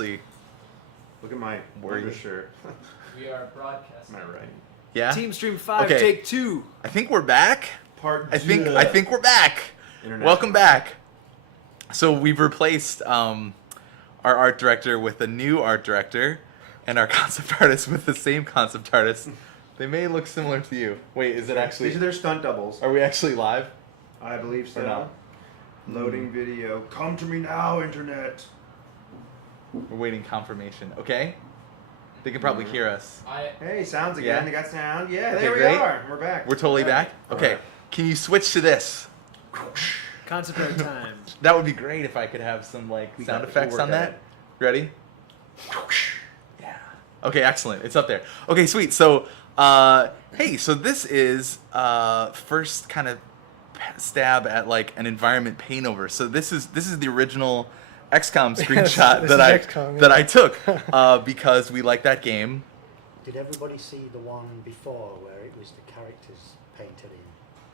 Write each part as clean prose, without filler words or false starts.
actually... Look at my shirt. We are broadcasting. Am I right? Yeah? Teamstream 5, Okay. take 2. I think we're back. Part I think we're back. Welcome back. So we've replaced our art director with a new art director, and our concept artist with the same concept artist. They may look similar to you. Wait, is it actually? These are their stunt doubles. Are we actually live? I believe so. Or not? Loading video. Come to me now, internet. We're waiting confirmation. Okay. They can probably hear us. Hey, sounds again. Yeah. They got sound. Yeah, Okay, there we great. are. We're back. We're totally back. Okay. Can you switch to this? Concept art time. That would be great if I could have some like sound effects on that. Ready? Yeah. Okay, excellent. It's up there. Okay, sweet. So, hey, so this is first kind of stab at like an environment paint over. So this is the original XCOM screenshot that I took because we like that game. Did everybody see the one before where it was the characters painted in?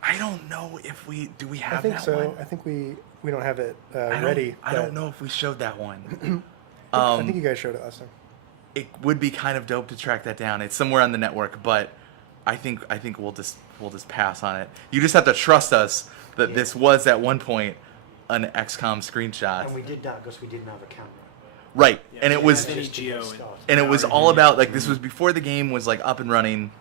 I don't know if we have I think that so. one. I think we don't have it I ready. don't know if we showed that one. I think you guys showed it last time. It would be kind of dope to track that down. It's somewhere on the network, but I think we'll just pass on it. You just have to trust us that this was at one point an XCOM screenshot. And we did that because we didn't have a camera. Right. Yeah, and it we was didn't have any geo and it was all about like this was before the game was like up and running,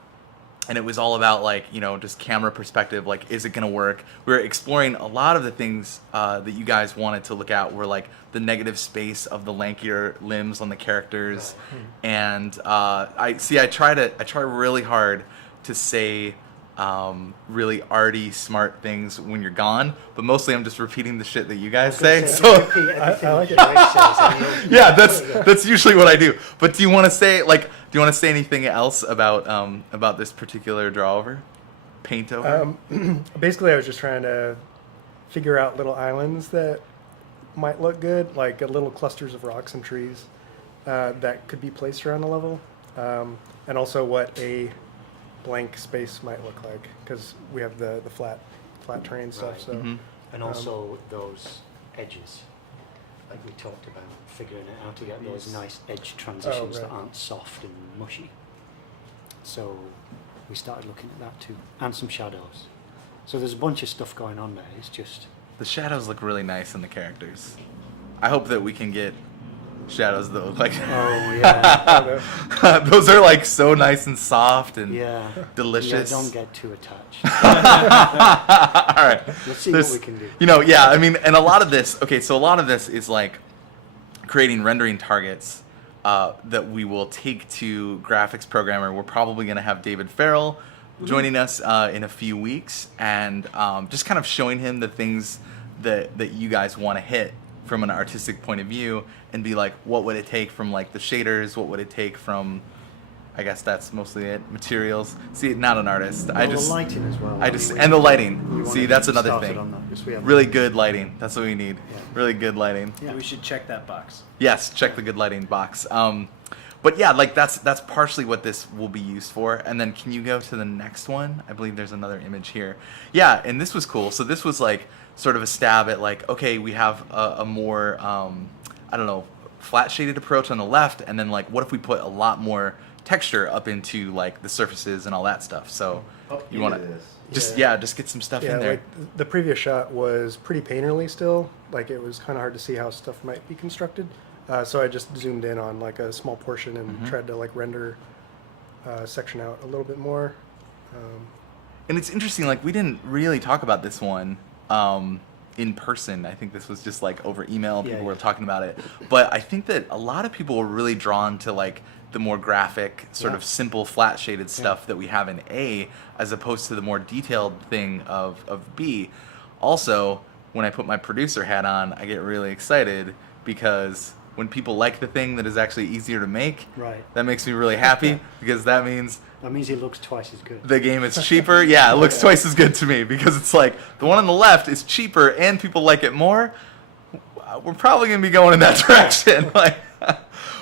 and it was all about like, you know, just camera perspective, like is it going to work? We were exploring a lot of the things that you guys wanted to look at were like the negative space of the lankier limbs on the characters. And I try really hard to say really arty, smart things when you're gone, but mostly I'm just repeating the shit that you guys say. So I like it. yeah, that's usually what I do. But do you want to say anything else about this particular draw over, paint over? Basically, I was just trying to figure out little islands that might look good, like little clusters of rocks and trees that could be placed around the level, and also what a blank space might look like, because we have the flat terrain stuff. Right. So And also those edges, like we talked about, figuring out how to get those nice edge transitions that aren't soft and mushy. So we started looking at that too, and some shadows. So there's a bunch of stuff going on there. It's just The shadows look really nice in the characters. I hope that we can get shadows that look like those are like so nice and soft and delicious. Yeah, don't get too attached. All right. Let's see what we can do. You know, yeah, I mean, and a lot of this is like creating rendering targets that we will take to graphics programmer. We're probably going to have David Farrell joining us in a few weeks, and just kind of showing him the things that you guys want to hit from an artistic point of view, and be like, what would it take from like the shaders? What would it take from, I guess that's mostly it, materials. See, not an artist. The lighting as well. And the lighting. See, that's another thing. That, really good lighting. That's what we need. Yeah. Really good lighting. Yeah. We should check that box. Yes, check the good lighting box. But yeah, like that's partially what this will be used for. And then can you go to the next one? I believe there's another image here. Yeah, and this was cool. So this was like sort of a stab at like, okay, we have a more, I don't know, flat shaded approach on the left, and then like what if we put a lot more texture up into like the surfaces and all that stuff. So you want to just get some stuff in there. Like the previous shot was pretty painterly still. Like it was kind of hard to see how stuff might be constructed. So I just zoomed in on like a small portion and tried to like render section out a little bit more. And it's interesting, like we didn't really talk about this one in person. I think this was just like over email. People were talking about it. But I think that a lot of people were really drawn to like the more graphic, sort of simple, flat shaded stuff that we have in A, as opposed to the more detailed thing of B. Also, when I put my producer hat on, I get really excited because when people like the thing that is actually easier to make, that makes me really happy because that means it looks twice as good. The game is cheaper. Yeah, it looks twice as good to me because it's like the one on the left is cheaper and people like it more. We're probably going to be going in that direction.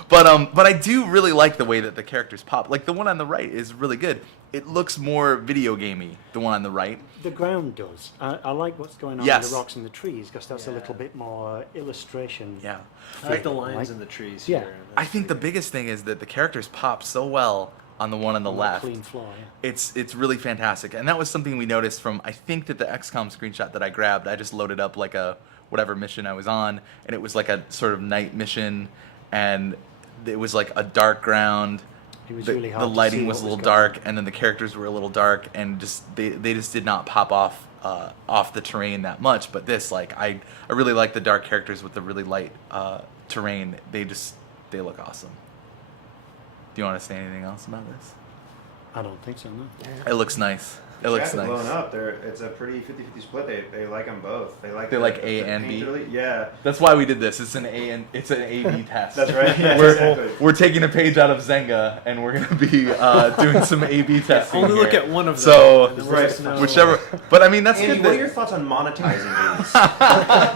But I do really like the way that the characters pop. Like the one on the right is really good. It looks more video gamey. The one on the right. The ground does. I like what's going on Yes. with the rocks and the trees because that's a Yeah. little bit more illustration. Yeah. I like the Like- lines in the trees Yeah. here. I think the biggest thing is that the characters pop so well on the one on the On that left. clean floor. Yeah. It's really fantastic, and that was something we noticed from I think that the XCOM screenshot that I grabbed. I just loaded up like a whatever mission I was on, and it was like a sort of night mission, and it was like a dark ground. It was The, really hard the to lighting see was a what little going dark, on. and then the characters were a little dark, and just they just did not pop off the terrain that much. But this, like, I really like the dark characters with the really light terrain. They look awesome. Do you want to say anything else about this? I don't think so, no. It looks nice. It looks Chat's blown nice. up. It's a pretty 50-50 split. They like them both. They like A and B? Yeah. That's why we did this. It's an A/B test. That's right. Yeah, We're, exactly. we're taking a page out of Zenga, and we're gonna be doing some A/B testing. Only look here. at one of them. So and then we'll just know. whichever. But I mean, that's Andy, good. what are that- your thoughts on monetizing these?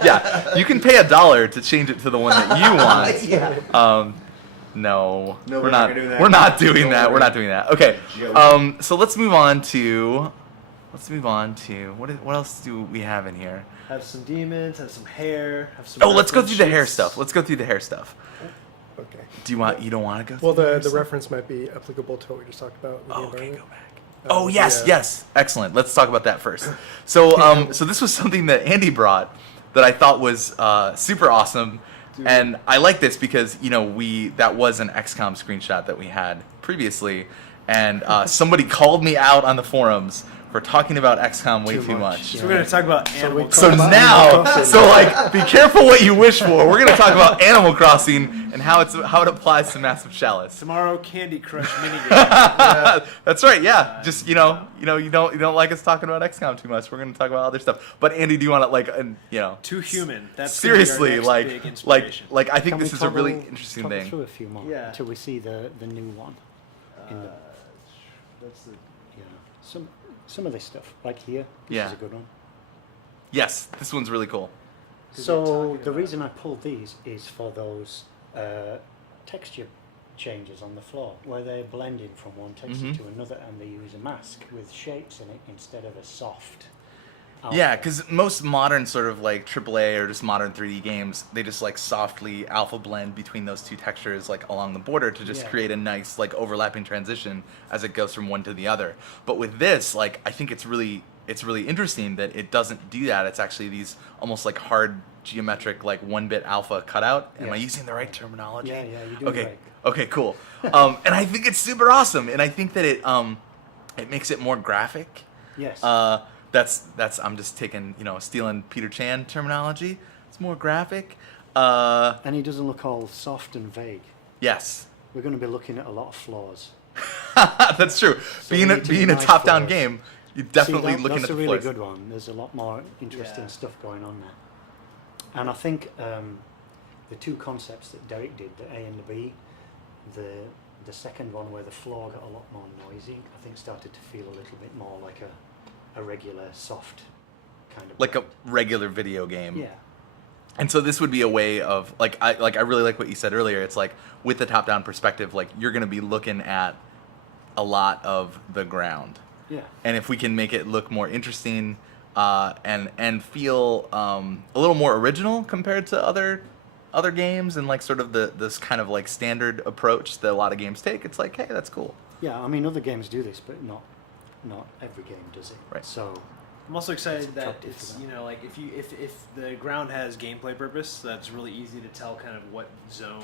Yeah, you can pay $1 to change it to the one that you want. Yeah. No, No, we're not. gonna do that. We're not doing Don't that. We're worry. not doing that. Okay. Joke. So let's move on to. What else do we have in here? Have some demons, have some hair, have some. Oh, let's go through the hair sheets. stuff. Let's go through the hair stuff. Okay. You don't want to go through Well, the hair the stuff? reference might be applicable to what we just talked about with the Oh, okay, environment. go back. Oh yes, yeah. yes, excellent. Let's talk about that first. So, so this was something that Andy brought that I thought was super awesome, and I like this because that was an XCOM screenshot that we had previously, and somebody called me out on the forums for talking about XCOM way too much. So we're gonna talk about Animal So Crossing. now, like, be careful what you wish for. We're gonna talk about Animal Crossing and how it applies to Massive Chalice. Tomorrow, Candy Crush minigame. That's right. Yeah. Just you don't like us talking about XCOM too much. We're gonna talk about other stuff. But Andy, do you want to Too human. That's seriously gonna be our next big inspiration. I think Can this we is a really toggle- interesting toggle thing. through a few more Yeah. until we see the new one. In the, That's the. yeah. Some of this stuff, like here, this Yeah. is a good one. Yes, this one's really cool. they're So talking the about- reason I pulled these is for those texture changes on the floor, where they're blending from one texture Mhm. to another, and they use a mask with shapes in it instead of a soft. Yeah, outline. because most modern sort of like AAA or just modern 3D games, they just like softly alpha blend between those two textures like along the border to just Yeah. create a nice like overlapping transition as it goes from one to the other. But with this, like I think it's really interesting that it doesn't do that. It's actually these almost like hard geometric like 1-bit alpha cutout. Am I Yeah. using the right terminology? Yeah, you're doing Okay. right. Okay, cool. And I think it's super awesome, and I think that it makes it more graphic. Yes. That's I'm just taking stealing Peter Chan terminology. It's more graphic. and he doesn't look all soft and vague. Yes, We're going to be looking at a lot of flaws. that's true. So we need to being a nice top-down floors. game, you're definitely See, looking that's at the a really floors. good one. There's a lot more interesting Yeah. stuff going on there. And I think the two concepts that Derek did, the A and the B, the second one where the floor got a lot more noisy, I think started to feel a little bit more like a regular soft kind of Like a regular video game. yeah. And so this would be a way of I really like what you said earlier. It's like with the top-down perspective, like you're going to be looking at a lot of the ground. Yeah. And if we can make it look more interesting and feel a little more original compared to other games and like sort of this kind of like standard approach that a lot of games take, it's like, hey, that's cool. Yeah, I mean other games do this, but not every game does it. Right. So I'm also excited It's that attractive it's for that. like if the ground has gameplay purpose, that's really easy to tell kind of what zone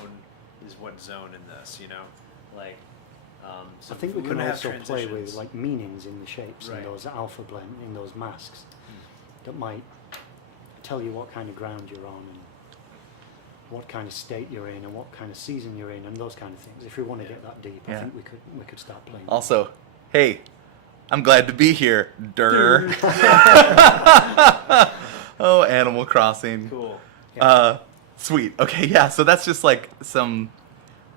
is what zone in this. Like. So I think we we can don't have also play with transitions. like meanings in the shapes Right. and those alpha blend in those masks that might tell you what kind of ground you're on and what kind of state you're in and what kind of season you're in and those kind of things. If we want to get that deep, Yeah. I think we could start playing. Also, hey, I'm glad to be here, Durr. Oh, Animal Crossing. Cool. Sweet. Okay, yeah. So that's just like some,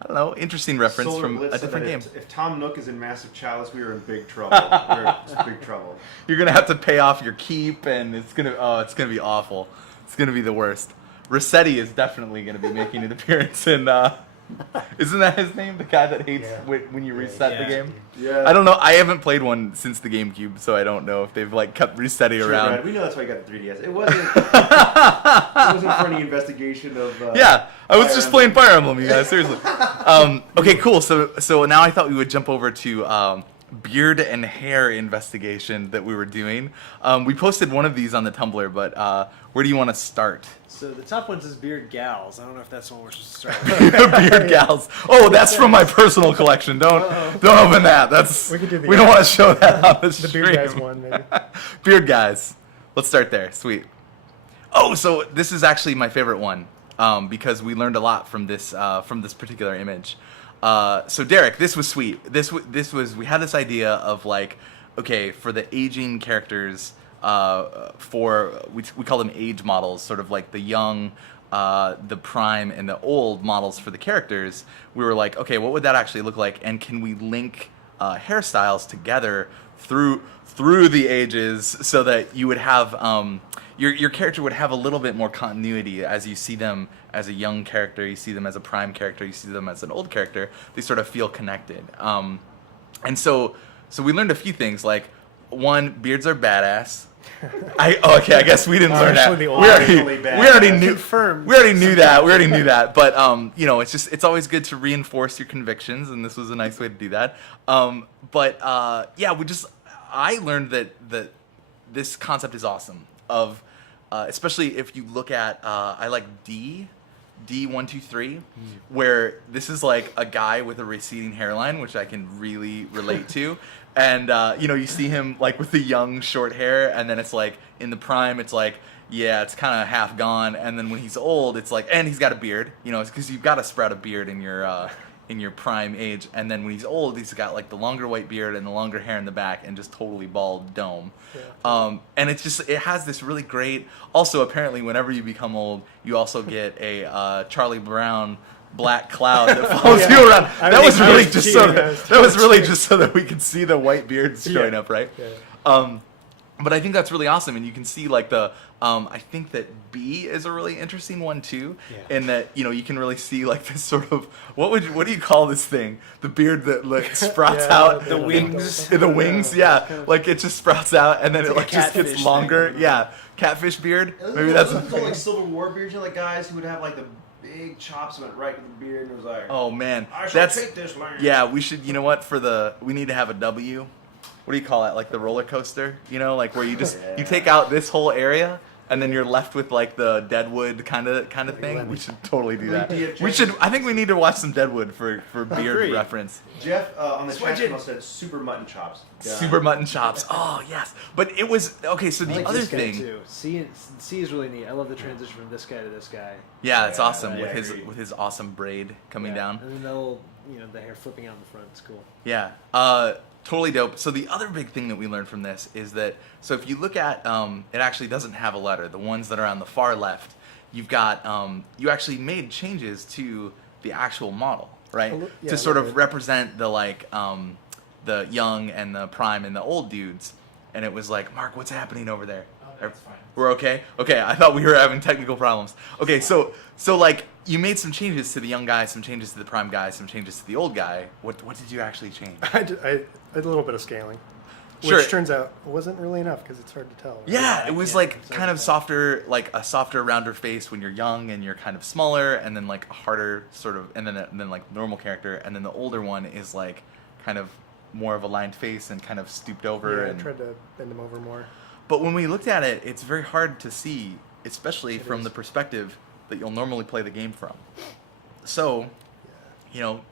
I don't know, interesting reference Solar from Blitz a said different that game. If Tom Nook is in Massive Chalice, we are in big trouble. We're in big trouble. You're gonna have to pay off your keep, and it's gonna be awful. It's gonna be the worst. Rossetti is definitely gonna be making an appearance in Isn't that his name? The guy that hates Yeah. when you reset the Yeah. game? Yeah. I don't know. I haven't played one since the GameCube, so I don't know if they've like kept resetting Sure, around. Brad, we know that's why you got the 3DS. It wasn't for any investigation of. Yeah, I was Fire just Emblem. playing Fire Emblem, you guys. Seriously. Okay, cool. So now I thought we would jump over to beard and hair investigation that we were doing. We posted one of these on the Tumblr, but where do you want to start? So the top one says beard gals. I don't know if that's the one we're supposed to start with. Beard gals. Oh, that's from my personal collection. Don't open that. That's We could do the we don't want to show that on the The stream. beard guys one, maybe. Beard guys. Let's start there. Sweet. Oh, so this is actually my favorite one because we learned a lot from this particular image. So Derek, this was sweet. This was we had this idea of like, okay, for the aging characters, we call them age models, sort of like the young, the prime, and the old models for the characters. We were like, okay, what would that actually look like, and can we link hairstyles together through the ages so that you would have your character would have a little bit more continuity as you see them as a young character, you see them as a prime character, you see them as an old character. They sort of feel connected. And so we learned a few things, like one, beards are badass. I guess we didn't learn that. Actually, the We already, only badass. we already knew. Confirmed. We already knew that. We already knew that. But it's always good to reinforce your convictions, and this was a nice way to do that. I learned that this concept is awesome. Of especially if you look at I like D123, where this is like a guy with a receding hairline, which I can really relate to. And you see him like with the young short hair, and then it's like in the prime, it's like, yeah, it's kind of half gone. And then when he's old, it's like, and he's got a beard, it's because you've got to sprout a beard in your prime age. And then when he's old, he's got like the longer white beard and the longer hair in the back and just totally bald dome. Yeah. And it has this really great. Also, apparently, whenever you become old, you also get a Charlie Brown black cloud that follows you around. That was really just so that we could see the white beards showing up, right? Yeah. But I think that's really awesome, and you can see like the. I think that B is a really interesting one too, in that you can really see like this sort of what do you call this thing? The beard that like sprouts out, the wings. the wings, yeah, like it just sprouts out and then it like just catfish gets longer, thing. yeah, catfish beard. Maybe That's that's like Civil War beards, like guys who would have like the big chops went right with the beard, and it was like, oh man, I shall take this land. Yeah, we should. You know what? We need to have a W. What do you call it? Like the roller coaster? Like where you just you take out this whole area and then you're left with like the Deadwood kind of thing. We should totally do that. We should. I think we need to watch some Deadwood for beard Agree. reference. Jeff on the chat Switch channel said super mutton chops. Super mutton chops. Oh yes, but it was okay. So I the like other this guy, thing, too. C is really neat. I love the transition from this guy to this guy. yeah, it's Yeah, awesome I with agree. his awesome braid coming Yeah. down. And then the little, the hair flipping out in the front. It's cool. Yeah, totally dope. So the other big thing that we learned from this is that, so if you look at, it actually doesn't have a letter. The ones that are on the far left, you've got, you actually made changes to the actual model, right? Yeah, To sort a of little bit. represent the like, the young and the prime and the old dudes. And it was like, Mark, what's happening over there? That's fine. We're okay? Okay, I thought we were having technical problems. Okay, so like you made some changes to the young guy, some changes to the prime guy, some changes to the old guy. What did you actually change? I did a little bit of scaling, Sure. which turns out wasn't really enough because it's hard to tell. Yeah, it was Yeah, like it's kind of okay. softer, like a softer, rounder face when you're young and you're kind of smaller, and then like a harder sort of, and then like normal character, and then the older one is like kind of more of a lined face and kind of stooped over. Yeah, I and tried to bend them over more. But when we looked at it, it's very hard to see, especially It from is. the perspective that you'll normally play the game from. So,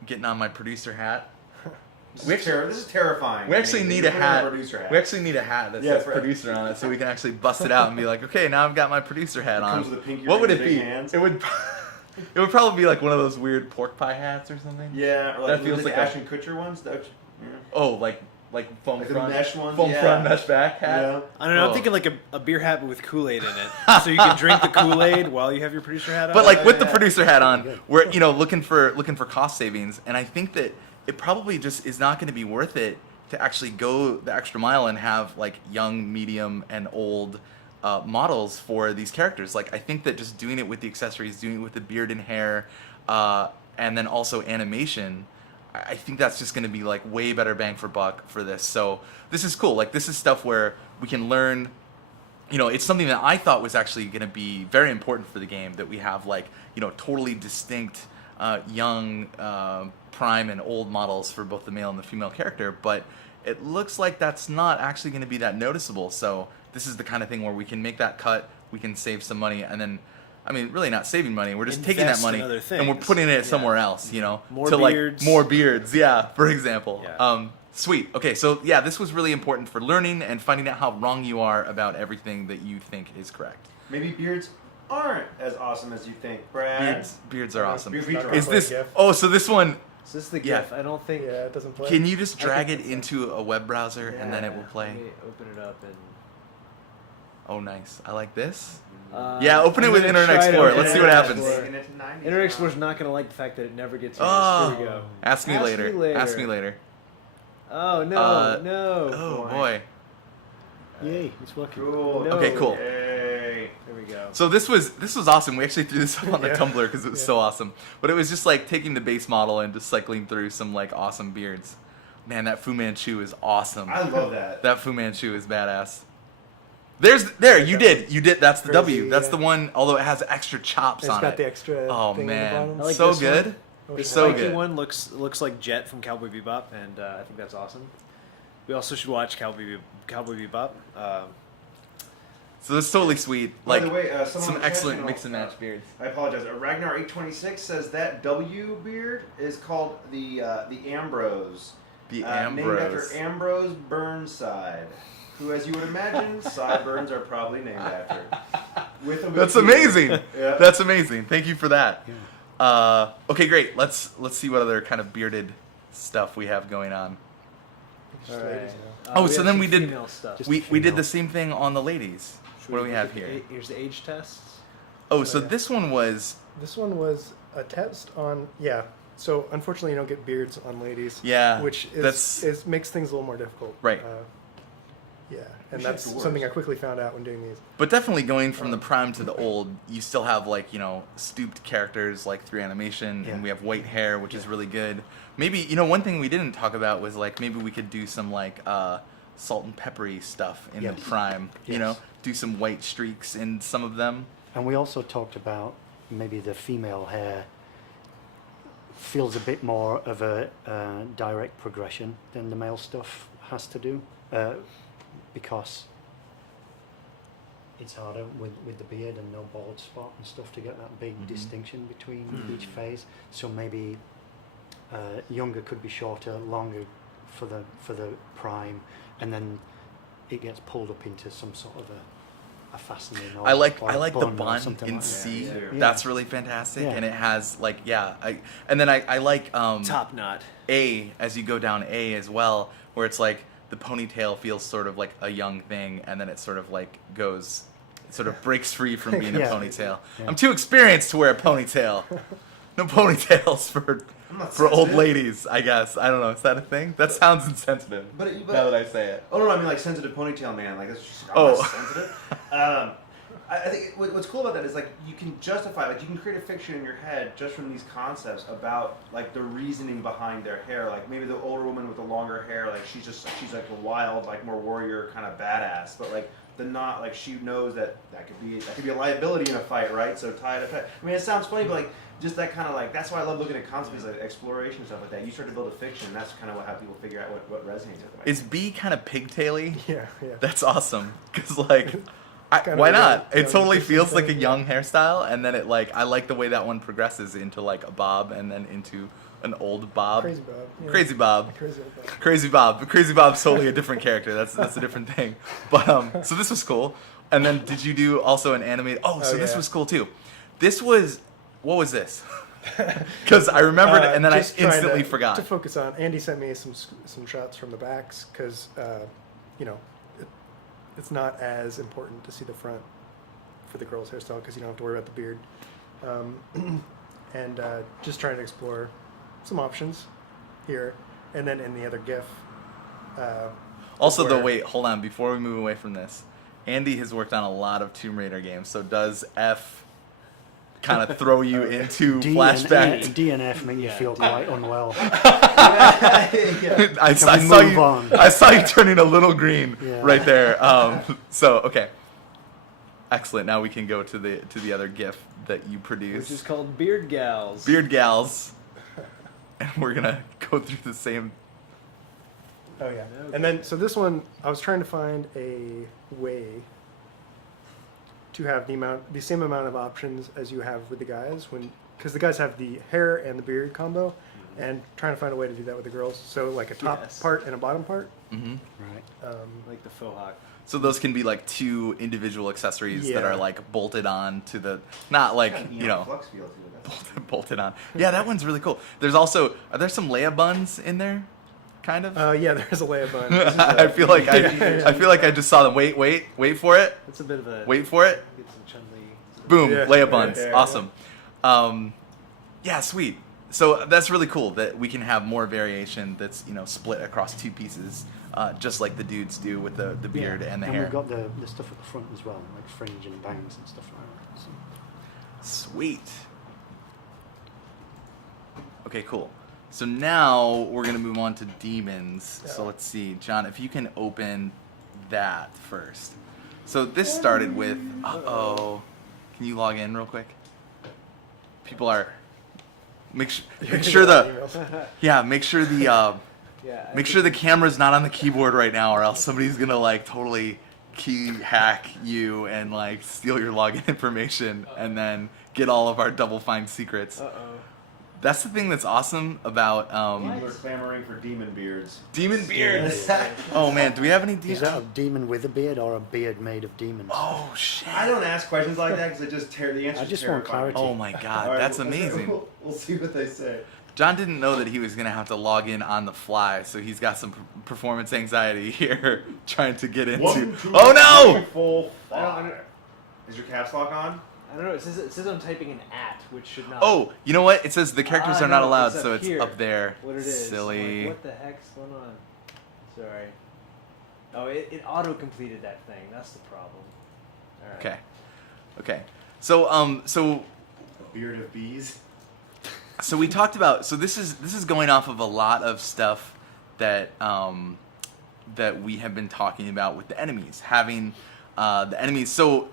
getting on my producer hat. This is terrifying. We actually I mean, need you a put on hat. producer hat. We actually need a hat that Yeah, says right. producer on it, so we can actually bust it out and be like, okay, now I've got my producer hat on. comes with a pinky What would ring it and be? big hands. It would. It would probably be like one of those weird pork pie hats or something. Yeah, or That like feels the like a- Ashton Kutcher ones. Yeah. Oh, like foam Like the front, mesh ones, foam yeah. front mesh back hat. Yeah. I don't know. Oh. I'm thinking like a beer hat but with Kool-Aid in it, so you can drink the Kool-Aid while you have your producer hat on. But like with the yeah. producer hat on, we're looking for cost savings, and I think that it probably just is not going to be worth it to actually go the extra mile and have like young, medium, and old models for these characters. Like I think that just doing it with the accessories, doing it with the beard and hair, and then also animation, I think that's just going to be like way better bang for buck for this. So this is cool. Like this is stuff where we can learn. You know, it's something that I thought was actually going to be very important for the game, that we have like, you know, totally distinct young prime and old models for both the male and the female character, but it looks like that's not actually going to be that noticeable. So this is the kind of thing where we can make that cut, we can save some money, and then, I mean, really not saving money. We're just taking that Invest in money other and we're things. putting it Yeah. somewhere else, you know, More to beards. like more beards. Yeah, for example. Yeah. Sweet. Okay, so yeah, this was really important for learning and finding out how wrong you are about everything that you think is correct. Maybe beards aren't as awesome as you think, Brad. Beards are awesome. Beards Not are gonna Is awesome. play this? GIF. Oh, so this one. So this is the Yeah. GIF. I don't think. Yeah, it doesn't play. Can you just I drag think it that's into a web browser and then it will Let play? me open it up and. Oh, nice. I like this. Uh, Yeah, open it I'm with gonna Internet try to Explorer. open Let's see it what up. happens. Making it to 90s Internet now. Explorer's not going to like the fact that it never gets used. Oh, Here we go. ask me later. Ask me later. Oh no, no. Oh boy. boy. Yay, it's working. Cool. No. Okay, cool. Yay. There we go. So this was awesome. We actually threw this up on the Yeah. Tumblr because it was Yeah. so awesome. But it was just like taking the base model and just cycling through some like awesome beards. Man, that Fu Manchu is awesome. I love that. That Fu Manchu is badass. You did. That's the W. Crazy, That's yeah. the one. Although it has extra chops It's on got it. the extra Oh thing man, on the bottom. I like so this one. good. Oh, The shit. so spiky good. one looks like Jet from Cowboy Bebop, and I think that's awesome. We also should watch Cowboy Bebop. So that's totally sweet. By Like the way, someone some on the chat excellent channel, mix and match beards. I apologize. Ragnar 826 says that W beard is called the Ambrose. The Named Ambrose. after Ambrose Burnside, who, as you would imagine, sideburns are probably named after. That's amazing. Yeah. That's amazing. Thank you for that. Yeah. Okay, great. Let's see what other kind of bearded stuff we have going on. Just All right. ladies now. Oh, we so have then some we did- female stuff. Just- We did female. the same thing on the ladies. Should What do we we look have at the here? Here's the age tests. Oh, so yeah. this one was This one was a test on So unfortunately, you don't get beards on ladies. Yeah, which makes things a little more difficult. Right. Yeah, and We should that's have dwarves. something I quickly found out when doing these. But definitely going from the prime to the old, you still have like, you know, stooped characters like through animation, Yeah. and we have white hair, which is really good. Maybe, you know, one thing we didn't talk about was like maybe we could do some like salt and peppery stuff in Yes. the prime. You Yes. know, do some white streaks in some of them. And we also talked about maybe the female hair feels a bit more of a direct progression than the male stuff has to do, because it's harder with the beard and no bald spot and stuff to get that big Mhm. distinction between each phase. So maybe younger could be shorter, longer for the prime, and then it gets pulled up into some sort of a fastening. Or, I like or a the bun or bun something in like that. C. Yeah. That's really fantastic, Yeah. and it has like and then I like Top knot. A as you go down A as well, where it's like the ponytail feels sort of like a young thing, and then it sort of like goes, it sort of breaks free from being Yeah. a ponytail. Yeah. I'm too experienced to wear a ponytail. No ponytails I'm not for old sensitive. ladies, I guess. I don't know. Is that a thing? That sounds insensitive. But now that I say it. Oh no, I mean like sensitive ponytail man. Like that's just, I'm Oh. not sensitive. I think what's cool about that is like you can justify, like you can create a fiction in your head just from these concepts about like the reasoning behind their hair. Like maybe the older woman with the longer hair, like she's like a wild, like more warrior kind of badass. But like the not, like she knows that could be a liability in a fight, right? So tie it up. I mean, it sounds funny, but like just that kind of like that's why I love looking at concepts like exploration and stuff like that. You start to build a fiction. And that's kind of how people figure out what resonates with them. Is B kind of pigtaily? Yeah. That's awesome. Because like, Kinda why a not? young- It totally young feels like a thing, young hairstyle, and then it like I like the way that one progresses into like a bob, and then into an old bob. Crazy Bob. Yeah. Crazy Bob. Crazy old Bob. Crazy Bob. But Crazy Bob's totally a different character. That's a different thing. But so this was cool. And then did you do also an animated? Oh, so this yeah. was cool too. This was what was this? Because I remembered it, and then I Just trying instantly to forgot. focus on. Andy sent me some shots from the backs because you know it's not as important to see the front for the girl's hairstyle because you don't have to worry about the beard. And just trying to explore some options here, and then in the other GIF. Also, though, where- wait, hold on. Before we move away from this, Andy has worked on a lot of Tomb Raider games. So does F kind of throw you into D flashback. and DNF make you feel quite unwell. I Can we saw move you. on? I saw you turning a little green Yeah. right there. So okay, excellent. Now we can go to the other GIF that you produced. Which is called Beard Gals. Beard Gals, and we're gonna go through the same. Oh yeah. Okay. And then so this one, I was trying to find a way to have the same amount of options as you have with the guys because the guys have the hair and the beard combo, and trying to find a way to do that with the girls. So like a top Yes. part and a bottom part. Mm-hmm. Right. Like the faux hawk. So those can be like two individual accessories that Yeah. are like bolted on to the, not like you know, Flux feel to it. bolted on. Yeah, that one's really cool. There's also, are there some Leia buns in there? Kind of. Yeah, there's a Leia bun. I feel like I feel like I just saw them. Wait for it. That's a bit of a. Wait for it. Get some Chun-Li. Boom, Yeah. Leia buns. Yeah. Awesome. Yeah, sweet. So that's really cool that we can have more variation that's, you know, split across two pieces, just like the dudes do with the beard and the hair. we've got the stuff at the front as well, like fringe and bangs and stuff like that. So. Sweet. Okay, cool. So now we're going to move on to demons. So let's see. John, if you can open that first. So this started with, uh-oh. Can you log in real quick? People are, make sure the, yeah, make sure the, Yeah. make sure the camera's not on the keyboard right now, or else somebody's going to like totally key hack you and like steal your login information and then get all of our Double Fine secrets. Uh oh. That's the thing that's awesome about People are clamoring for demon beards. demon beards. Oh man, do we have any Is that a demon with a beard or a beard made of demons? Oh shit. I don't ask questions like that because it just the answer. I just want clarity. Oh my god, All right, that's we'll- amazing. We'll see what they say. John didn't know that he was gonna have to log in on the fly, so he's got some performance anxiety here, trying to get into. 1, 2, Oh no! 3, 4, I don't 5. under- Is your caps lock on? I don't know. It says I'm typing an at, which should not. Oh, you know what? It says the characters are not no, allowed, it's so up it's here. up there. What it is? Silly. Like, what the heck's going on? Sorry. Oh, it auto completed that thing. That's the problem. All right. Okay. Okay. So A beard of bees. So we talked about, so this is going off of a lot of stuff that that we have been talking about with the enemies, having the enemies. So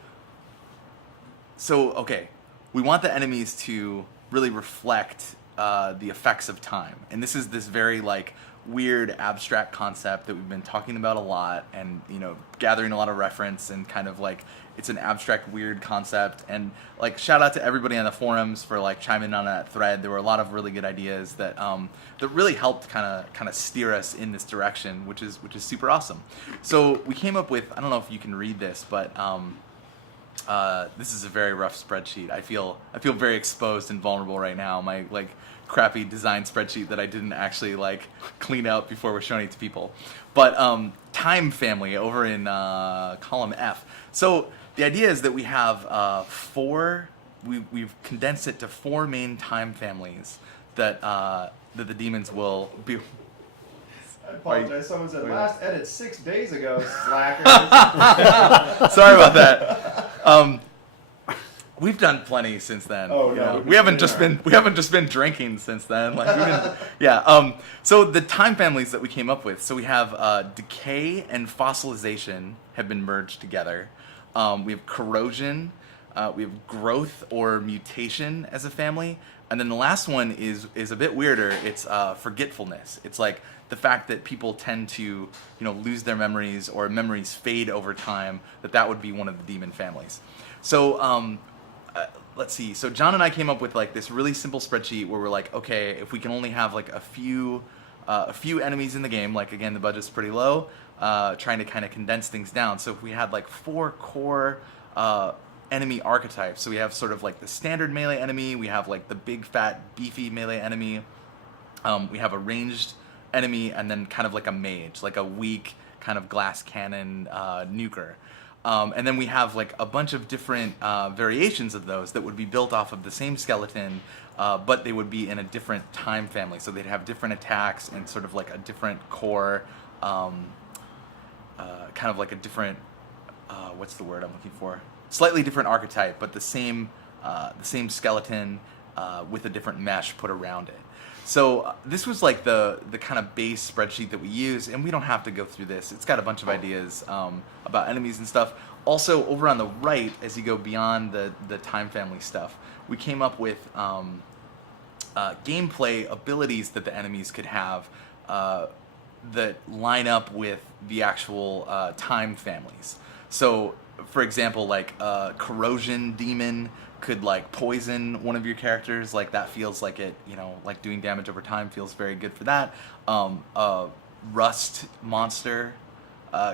okay, we want the enemies to really reflect the effects of time, and this is this very like weird abstract concept that we've been talking about a lot, and you know, gathering a lot of reference, and kind of like it's an abstract weird concept. And like shout out to everybody on the forums for like chiming in on that thread. There were a lot of really good ideas that that really helped kind of steer us in this direction, which is super awesome. So we came up with, I don't know if you can read this, but this is a very rough spreadsheet. I feel very exposed and vulnerable right now. My like crappy design spreadsheet that I didn't actually like clean out before we're showing it to people. But time family over in column F. So the idea is that we have we've condensed it to 4 main time families that that the demons will be. I apologize. Someone said last edit 6 days ago. Slackers. Sorry about that. We've done plenty since then. Oh, you no, know. we haven't just been drinking since then. Like we've been, yeah. So the time families that we came up with. So we have decay and fossilization have been merged together. We have corrosion. We have growth or mutation as a family, and then the last one is a bit weirder. It's forgetfulness. It's like the fact that people tend to lose their memories, or memories fade over time. That would be one of the demon families. So let's see. So John and I came up with like this really simple spreadsheet where we're like, okay, if we can only have like a few enemies in the game, like again the budget's pretty low, trying to kind of condense things down. So if we had like 4 core enemy archetypes, so we have sort of like the standard melee enemy, we have like the big fat beefy melee enemy, we have a ranged enemy, and then kind of like a mage, like a weak kind of glass cannon nuker. And then we have like a bunch of different variations of those that would be built off of the same skeleton, but they would be in a different time family. So they'd have different attacks and sort of like a different core, kind of like a different, what's the word I'm looking for? Slightly different archetype, but the same skeleton with a different mesh put around it. So this was like the kind of base spreadsheet that we use, and we don't have to go through this. It's got a bunch of ideas about enemies and stuff. Also, over on the right, as you go beyond the time family stuff, we came up with gameplay abilities that the enemies could have that line up with the actual time families. So, for example, like corrosion demon could like poison one of your characters. Like that feels like it, like doing damage over time feels very good for that. Rust monster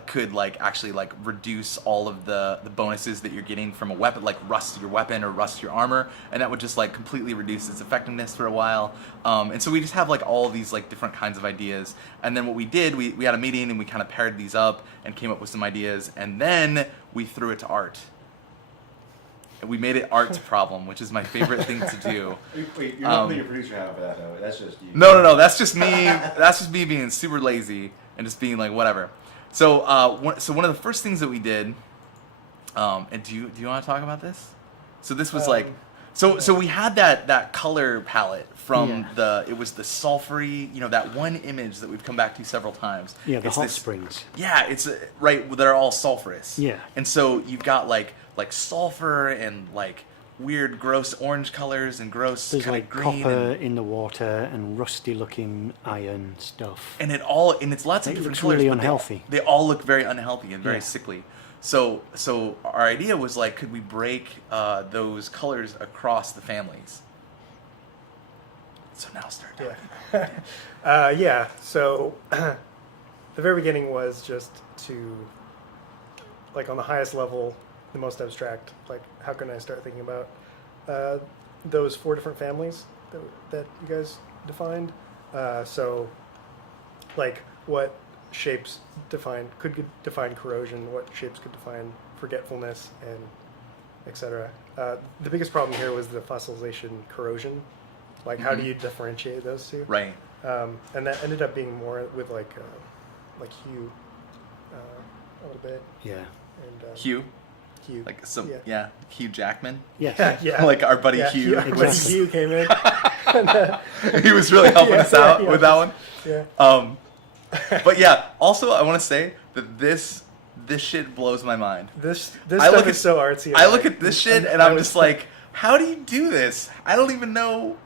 could like actually like reduce all of the bonuses that you're getting from a weapon, like rust your weapon or rust your armor, and that would just like completely reduce its effectiveness for a while. And so we just have like all these like different kinds of ideas. And then what we did, we had a meeting and we kind of paired these up and came up with some ideas, and then we threw it to art. And we made it Art's problem, which is my favorite thing to do. Wait, you're not putting your producer hat on for that, though. That's just you. No. That's just me. That's just me being super lazy and just being like whatever. So, one of the first things that we did, and do you want to talk about this? So this was like, so we had that color palette from it was the sulfury, that one image that we've come back to several times. Yeah, the it's hot springs. Yeah, it's right. They're all sulfurous. Yeah. And so you've got like sulfur and like weird, gross orange colors and gross There's kind like of green. copper in the water and rusty-looking iron stuff. And it's lots of It different looks colors. really but unhealthy. They all look very unhealthy and very Yeah. sickly. So our idea was like, could we break those colors across the families? So now start talking. Yeah. So the very beginning was just to, like, on the highest level, the most abstract. Like, how can I start thinking about those 4 different families that you guys defined? So, like, what shapes could define corrosion? What shapes could define forgetfulness, and etc. The biggest problem here was the fossilization corrosion. Like, how do you differentiate those two? Right. And that ended up being more with like hue a little bit. Yeah. And Hugh, Hugh. like some Yeah. Hugh Jackman, Yes. Yeah. like our buddy Yeah, Hugh. Our buddy Exactly. Hugh came in. He was really helping us out with that one. Yeah. But yeah, also I want to say that this shit blows my mind. This I look stuff is at- so artsy. I look at this shit and I'm just like, how do you do this? I don't even know.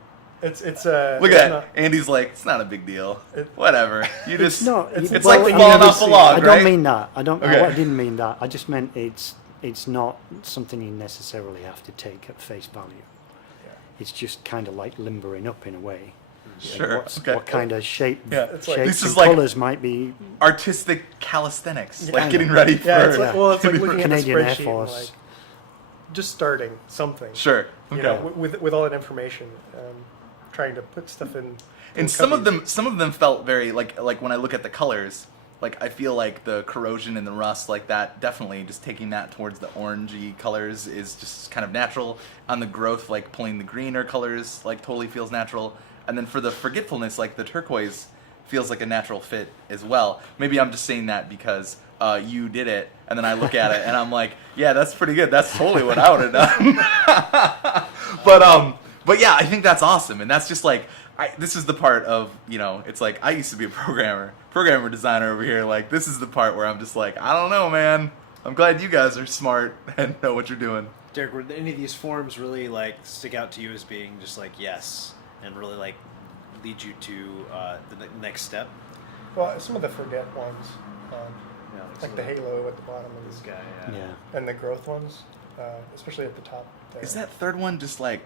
it's Look it's at that. not- Andy's like, it's not a big deal. It- Whatever. You just. It's not. it's It's well, like I mean, falling off a obviously- log, I right? don't mean that. I don't. Okay. I didn't mean that. I just meant it's not something you necessarily have to take at face value. It's just kind of like limbering up in a way. Sure. Like Okay. what kind of shape, Yeah. It's like- shapes This is and like- colours might be Artistic calisthenics, Yeah. like getting ready for. Yeah, it's like, well, it's like looking Canadian at Air the spreadsheet Force. and like just starting something. Sure. You Okay. know, with all that information, trying to put stuff in. And some of them felt very like when I look at the colors, like I feel like the corrosion and the rust, like that, definitely just taking that towards the orangey colors is just kind of natural. On the growth, like pulling the greener colors, like totally feels natural. And then for the forgetfulness, like the turquoise feels like a natural fit as well. Maybe I'm just saying that because you did it, and then I look at it and I'm like, yeah, that's pretty good. That's totally what I would have done. But yeah, I think that's awesome, and that's just like. This is the part of, it's like, I used to be a programmer designer over here. Like, this is the part where I'm just like, I don't know, man. I'm glad you guys are smart and know what you're doing. Derek, were any of these forms really like stick out to you as being just like yes, and really like lead you to the next step? Well, some of the forget ones, Yeah, like the halo at the bottom This and, guy. yeah. and the growth ones, especially at the top. There. Is that third one just like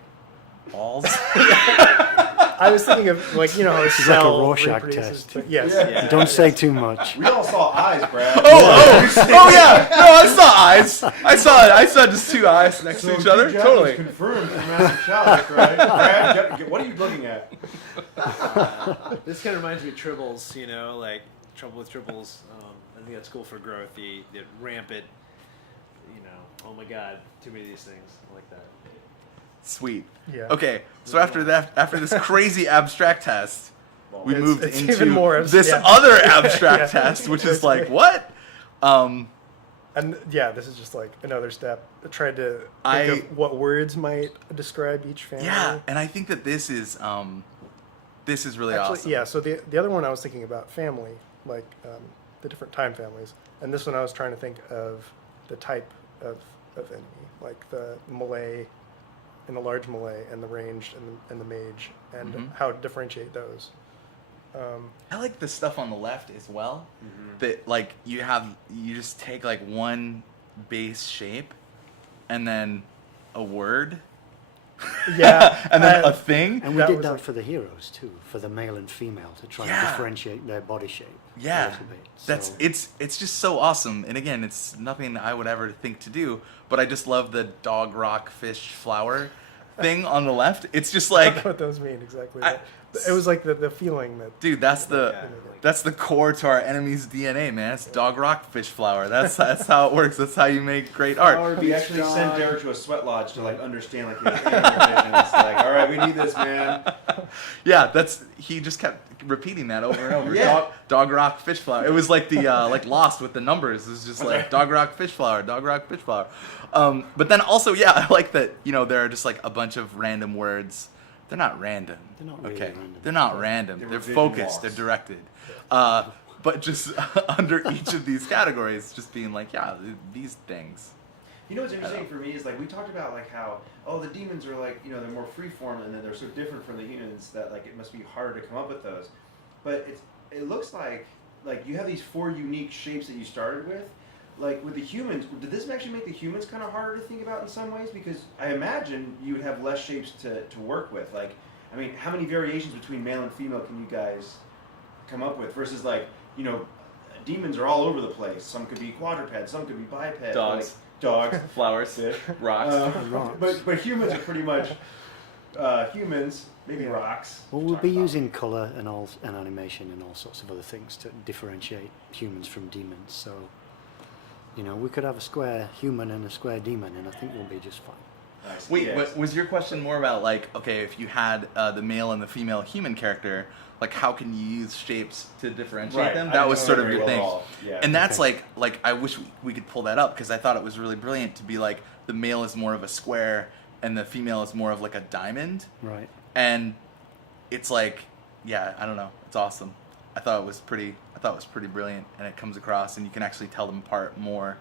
balls? I was thinking of like how a This is like a cell Rorschach reproduces. test. Yes. Yeah. Don't say too much. We all saw eyes, Brad. Oh yeah! No, I saw eyes. I saw just 2 eyes next to each other. Jack Totally. was confirmed for Master Chalice, right? Brad, what are you looking at? This kind of reminds me of Tribbles, like Trouble with Tribbles. I think that's cool for growth. The rampant, oh my god, too many of these things. I like that. Sweet. Yeah. Okay, so after this crazy abstract test, we It's- moved it's into even more this yeah. other abstract Yeah. test, which is like what? And yeah, this is just like another step. I tried to think I- of what words might describe each family. Yeah, and I think that this is really Actually, awesome. yeah. So the other one I was thinking about family, like the different time families, and this one I was trying to think of the type of enemy, like the melee, and the large melee, and the ranged, and the mage, and Mhm. how to differentiate those. I like the stuff on the left as well. Mhm. That like you just take like one base shape, and then a word, Yeah, and then a thing. And we That did was that like- for the heroes too, for the male and female, to try Yeah. and differentiate their body shape. A Yeah, little bit. that's So- it's just so awesome. And again, it's nothing I would ever think to do, but I just love the dog rock fish flower thing on the left. It's just I don't like, know what those mean exactly. I- It was like the feeling that. dude, that's Yeah. the core to our enemy's DNA, man. It's dog rock fish flower. That's how it works. That's how you make great art. We actually sent Derek to a sweat lodge to like understand like his animal vision. It's like, all right, we need this, man. Yeah, he just kept repeating that over and over. Yeah. Dog rock fish flower. It was like the like Lost with the numbers. It was just like dog rock fish flower, dog rock fish flower. But then also, yeah, I like that. There are just like a bunch of random words. They're not random. They're not really okay. random. They're not random. They were They're vision focused. walks. They're directed. But just under each of these categories, just being like, yeah, these things. You know what's interesting for me is like we talked about like how the demons are like they're more freeform and then they're so different from the humans that like it must be harder to come up with those. But it looks like you have these 4 unique shapes that you started with. Like with the humans, did this actually make the humans kind of harder to think about in some ways? Because I imagine you would have less shapes to work with. Like, I mean, how many variations between male and female can you guys come up with? Versus like, demons are all over the place. Some could be quadrupeds, some could be bipeds. Dogs. Like, dogs, Flowers, fish, rocks. Rocks. But humans are pretty much humans, maybe rocks. Well, we'll Talk be about- using colour and animation and all sorts of other things to differentiate humans from demons. So, we could have a square human and a square demon, and I think we'll be just fine. Nice. Wait, Yes. was your question more about like, okay, if you had the male and the female human character, like how can you use shapes to differentiate Right. them? I That don't was know sort of very your well thing. at all. Yeah. And that's Okay. like I wish we could pull that up because I thought it was really brilliant to be like the male is more of a square and the female is more of like a diamond. Right. And it's like, yeah, I don't know. It's awesome. I thought it was pretty brilliant, and it comes across, and you can actually tell them apart more.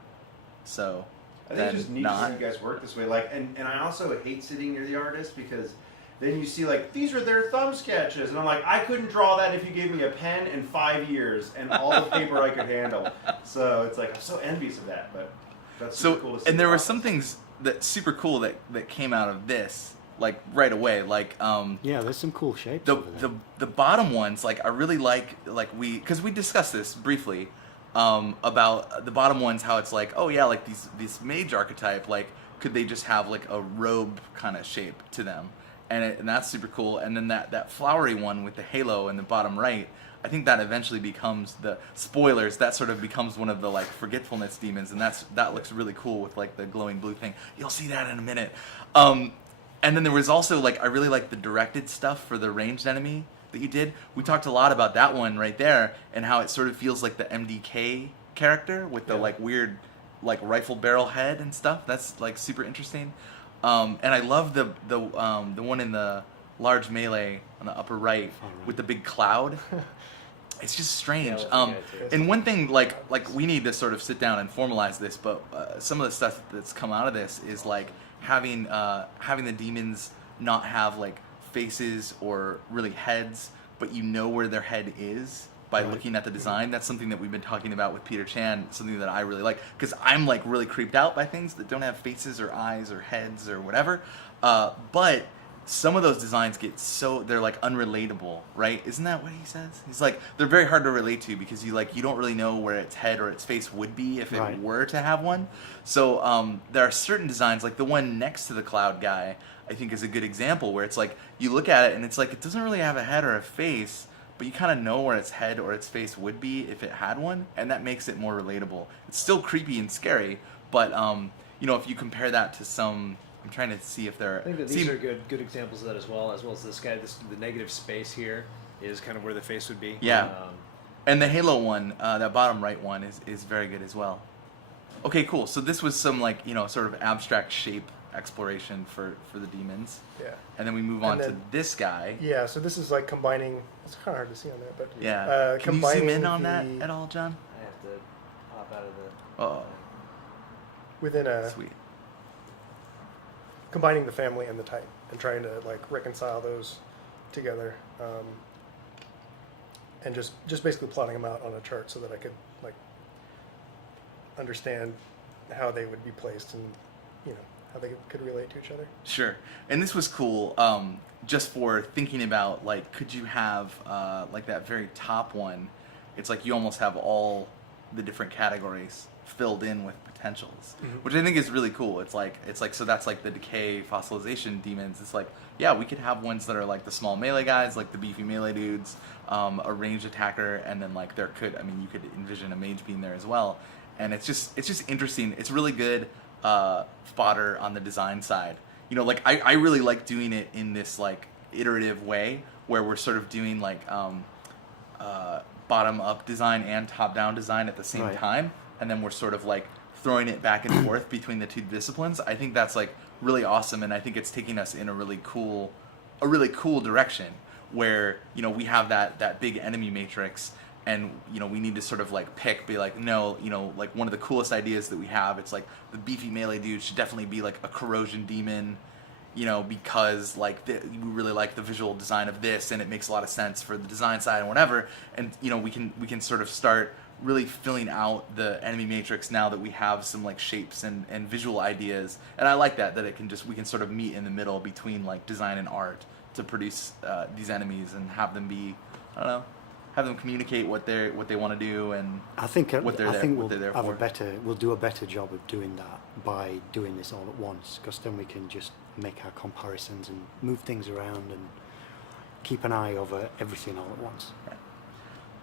So I think then it's just neat to see you guys work this way. Like, and I also hate sitting near the artist because then you see like these are their thumb sketches, and I'm like, I couldn't draw that if you gave me a pen and 5 years and all the paper I could handle. So it's like I'm so envious of that, but that's super cool to see. And there the were some process. things that's super cool that came out of this, like right away, like Yeah, there's some cool shapes. the over there. the bottom ones, like I really like because we discussed this briefly about the bottom ones, how it's like, oh yeah, like this mage archetype, like could they just have like a robe kind of shape to them, and that's super cool. And then that flowery one with the halo in the bottom right, I think that eventually becomes the spoilers. That sort of becomes one of the like forgetfulness demons, and that looks really cool with like the glowing blue thing. You'll see that in a minute. And then there was also like I really like the directed stuff for the ranged enemy that you did. We talked a lot about that one right there and how it sort of feels like the MDK character with the like weird like rifle barrel head and stuff. That's like super interesting. And I love the one in the large melee on the upper right with the big cloud. It's just strange. Yeah, I was looking at it too. And one thing like we need to sort of sit down and formalize this, but some of the stuff that's come out of this is like having the demons not have like faces or really heads, but you know where their head is by looking at the design. That's something that we've been talking about with Peter Chan, something that I really like, because I'm like really creeped out by things that don't have faces or eyes or heads or whatever. But some of those designs they're like unrelatable, right? Isn't that what he says? He's like, they're very hard to relate to because you don't really know where its head or its face would be if it were to have one. So there are certain designs, like the one next to the cloud guy, I think is a good example where it's like, you look at it and it's like, it doesn't really have a head or a face, but you kind of know where its head or its face would be if it had one, and that makes it more relatable. It's still creepy and scary, but if you compare that to some, I'm trying to see if there. I think that these are good examples of that as well as this guy. The negative space here is kind of where the face would be. Yeah. And the Halo one, that bottom right one, is very good as well. Okay, cool. So this was some like, sort of abstract shape exploration for the demons. Yeah. And then we move on And to then- this guy. Yeah, so this is like combining. It's kind of hard to see on there, but Yeah. Can you zoom combining in on that the- at all, John? I have to pop out of the. Oh, within a sweet. combining the family and the type and trying to like reconcile those together, and just basically plotting them out on a chart so that I could like understand how they would be placed and how they could relate to each other. Sure. And this was cool, just for thinking about, like, could you have, like, that very top one, it's like you almost have all the different categories filled in with potentials, which I think is really cool. It's like, so that's like the decay fossilization demons. It's like, yeah, we could have ones that are like the small melee guys, like the beefy melee dudes, a ranged attacker, and then like you could envision a mage being there as well. And it's just interesting. It's really good fodder on the design side. Like I really like doing it in this like iterative way where we're sort of doing like bottom up design and top down design at the same time, and then we're sort of like throwing it back and forth between the two disciplines. I think that's like really awesome, and I think it's taking us in a really cool direction where we have that big enemy matrix. And, we need to sort of like be like, no, like one of the coolest ideas that we have, it's like the beefy melee dude should definitely be like a corrosion demon, because like we really like the visual design of this and it makes a lot of sense for the design side and whatever. And, we can sort of start really filling out the enemy matrix now that we have some like shapes and visual ideas. And I like that we can sort of meet in the middle between like design and art to produce these enemies and have them be, I don't know, have them communicate what they want to do and I think they're we'll there have for. We'll do a better job of doing that by doing this all at once, because then we can just make our comparisons and move things around and keep an eye over everything all at once. Right.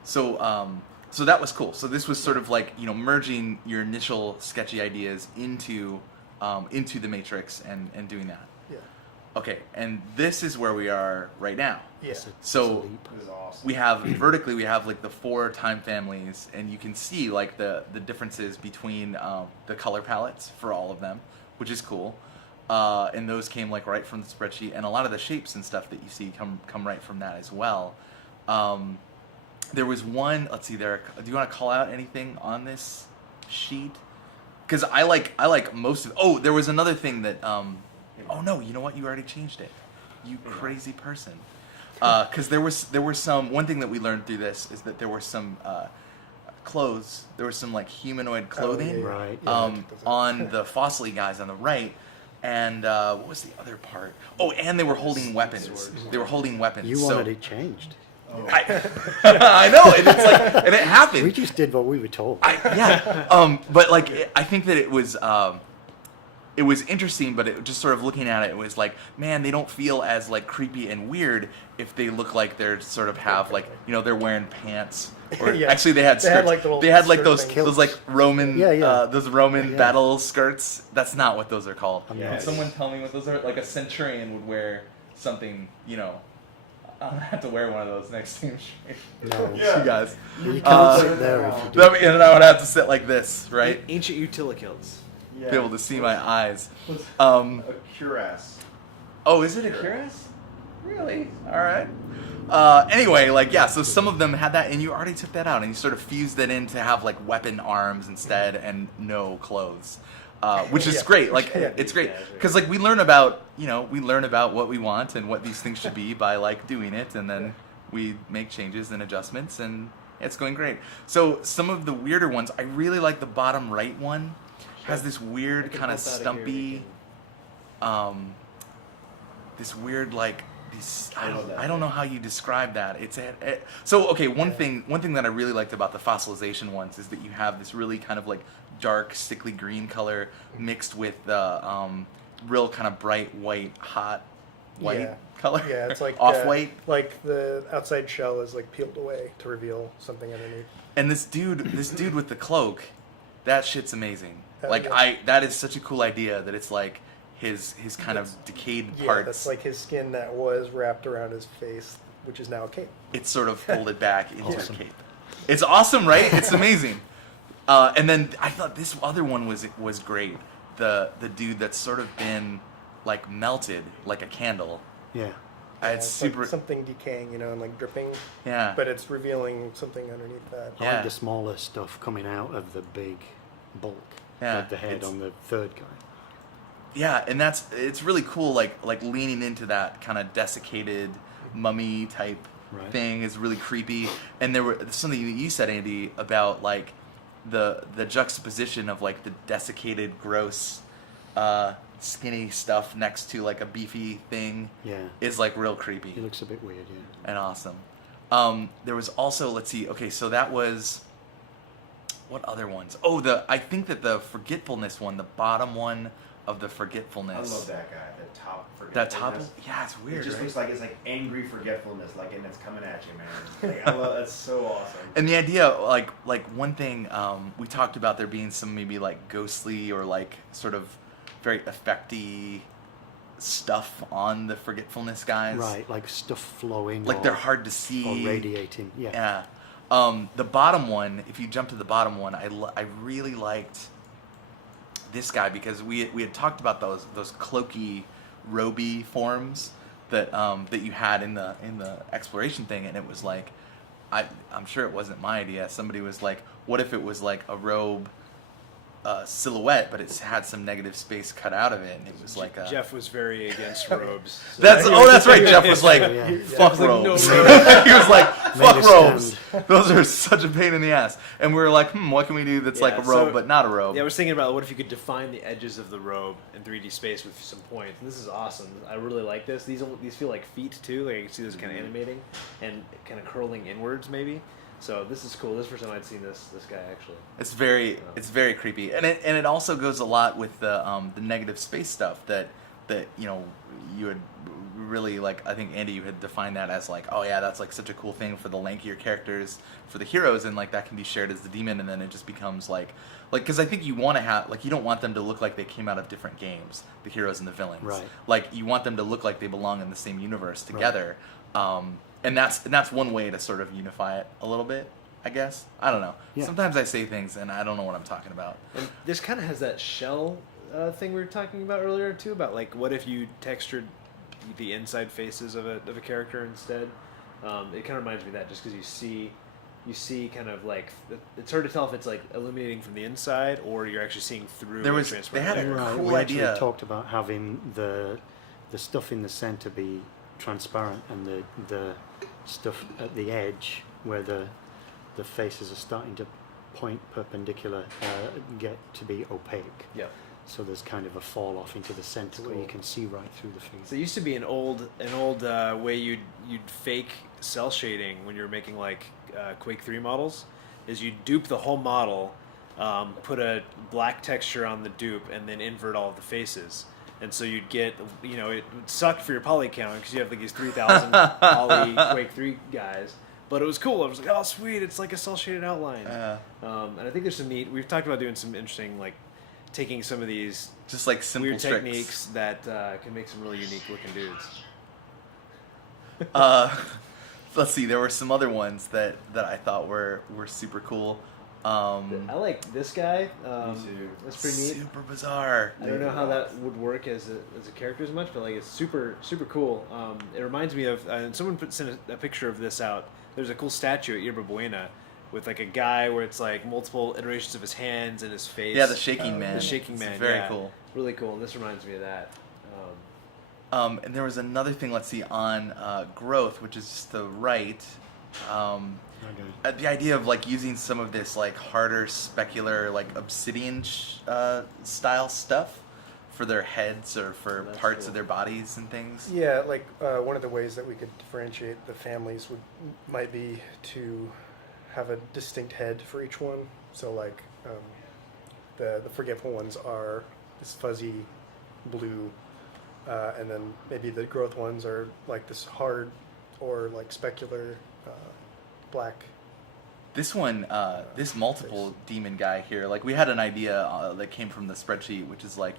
So that was cool. So this was sort of like merging your initial sketchy ideas into the matrix and doing that. Yeah. Okay, and this is where we are right now. Yeah. So This is awesome. we have vertically, we have like the 4 time families, and you can see like the differences between the color palettes for all of them, which is cool. And those came like right from the spreadsheet, and a lot of the shapes and stuff that you see come right from that as well. There was one. Let's see. Do you want to call out anything on this sheet? Because I like most of. Oh, there was another thing that. Oh no! You know what? You already changed it. You crazy person. Because there were some. One thing that we learned through this is that there were some clothes. There was some like humanoid clothing Right. on the fossily guys on the right. And what was the other part? Oh, and they were holding weapons. They were holding weapons. You wanted it changed. I know, and it's like, and it happened. We just did what we were told. But like, I think that it was interesting, but it just sort of looking at it, it was like, man, they don't feel as like creepy and weird if they look like they're sort of have like, they're wearing pants. Or Yeah. actually, they had skirts. They had like those skirt those like Roman those Roman Yeah. battle skirts. That's not what those are called. I'm Can not- someone tell me what those are? Like a centurion would wear something, I'm gonna have to wear one of those next Teamstream. No. Yeah. You guys. You can't sit there if you do. And I would have to sit like this, right? Ancient utilicals. Yeah. Be able to see my eyes. A cuirass. Oh, is it a cuirass? Really? All right. Anyway, so some of them had that, and you already took that out, and you sort of fused it in to have like weapon arms instead, and no clothes, which is Yeah. great. Like Yeah. it's great because like we learn about what we want and what these things should be by like doing it, and then we make changes and adjustments, and it's going great. So some of the weirder ones, I really like the bottom right one. Has this weird kind of stumpy, this weird like these. I don't know how you describe that. So okay. One thing that I really liked about the fossilization ones is that you have this really kind of like dark, sickly green color mixed with the real kind of bright white, hot white Yeah. color. Yeah, it's like off white. Like the outside shell is like peeled away to reveal something underneath. And this dude with the cloak, that shit's amazing. Like Yeah. that is such a cool idea that it's like his kind of decayed Yeah, parts. that's like his skin that was wrapped around his face, which is now a cape. It's sort of folded back into Awesome. a cape. It's awesome, right? It's amazing. And then I thought this other one was great. The dude that's sort of been like melted like a candle. Yeah. It's super. Like something decaying, and like dripping. Yeah. But it's revealing something underneath that. I Yeah. like the smaller stuff coming out of the big bulk. Yeah, Like the head on the third guy. Yeah, and it's really cool. Like leaning into that kind of desiccated mummy type Right. thing is really creepy. And there were something that you said, Andy, about like the juxtaposition of like the desiccated, gross, skinny stuff next to like a beefy thing. Yeah. Is like real creepy. He looks a bit weird, yeah. And awesome. There was also, let's see, okay, so that was, what other ones? Oh, I think that the Forgetfulness one, the bottom one of the I Forgetfulness. love that guy. The top That forgetfulness. top, yeah, it's weird, It just right? looks like it's like angry forgetfulness, like, and it's coming at you, man. Like, I love that's so awesome. And the idea, like one thing, we talked about there being some maybe like ghostly or like sort of very effecty stuff on the Forgetfulness guys. Right, like stuff flowing. Like or, they're hard to see. Or radiating, yeah. Yeah. The bottom one, if you jump to the bottom one, I really liked this guy because we had talked about those cloaky, roby forms that you had in the exploration thing, and it was like, I'm sure it wasn't my idea. Somebody was like, what if it was like a robe silhouette, but it's had some negative space cut out of it, and it was like a... Jeff was very against robes. So That's right. Jeff was like, Yeah. fuck Jeff was like, no robes. robes. He was like, fuck Made a robes. stand. Those are such a pain in the ass. And we were like, what can we do that's like a Yeah, robe so- but not a robe? Yeah, I was thinking about what if you could define the edges of the robe in 3D space with some points. And this is awesome. I really like this. These feel like feet too. Like you can see those kind of animating and kind of curling inwards maybe. So this is cool. This is the first time I'd seen this guy actually. It's very creepy, and it also goes a lot with the negative space stuff that you had really like. I think Andy, you had defined that as like, oh yeah, that's like such a cool thing for the lankier characters, for the heroes, and like that can be shared as the demon, and then it just becomes like because I think you want to have like you don't want them to look like they came out of different games, the heroes and the villains. Right. Like you want them to look like they belong in the same universe together. Right. And that's one way to sort of unify it a little bit, I guess. I don't know. Yeah. Sometimes I say things and I don't know what I'm talking about. And this kind of has that shell thing we were talking about earlier too, about like what if you textured the inside faces of a character instead. It kind of reminds me of that just because you see kind of like it's hard to tell if it's like illuminating from the inside or you're actually seeing through. They had a Right, cool we actually idea. talked about having the stuff in the center be transparent and the stuff at the edge where the faces are starting to point perpendicular get to be opaque. Yeah. So there's kind of a fall off into the center where you can see right through the face. So it used to be an old way you'd fake cell shading when you were making like Quake 3 models, is you dupe the whole model, put a black texture on the dupe, and then invert all of the faces. And so you'd get, it would suck for your poly count because you have like these 3,000 poly Quake 3 guys. But it was cool. I was like, oh, sweet, it's like a cell shaded outline. And I think there's some neat. We've talked about doing some interesting, like, taking some of these Just like simple weird tricks. techniques that can make some really unique looking dudes. Let's see. There were some other ones that I thought were super cool. I like this guy. Me too. That's pretty neat. Super bizarre. I don't know how that would work as a character as much, but like it's super cool. It reminds me of and someone sent a picture of this out. There's a cool statue at Yerba Buena with like a guy where it's like multiple iterations of his hands and his face. Yeah, the shaking man. The shaking It's man. very yeah. cool. Really cool. And this reminds me of that. And there was another thing. Let's see on growth, which is just the right. The idea of like using some of this like harder specular like obsidian style stuff for their heads or for That's parts cool. of their bodies and things. Yeah, like one of the ways that we could differentiate the families might be to have a distinct head for each one. So like the forgetful ones are this fuzzy blue, and then maybe the growth ones are like this hard or like specular black. This one, this multiple demon guy here, like we had an idea that came from the spreadsheet, which is like,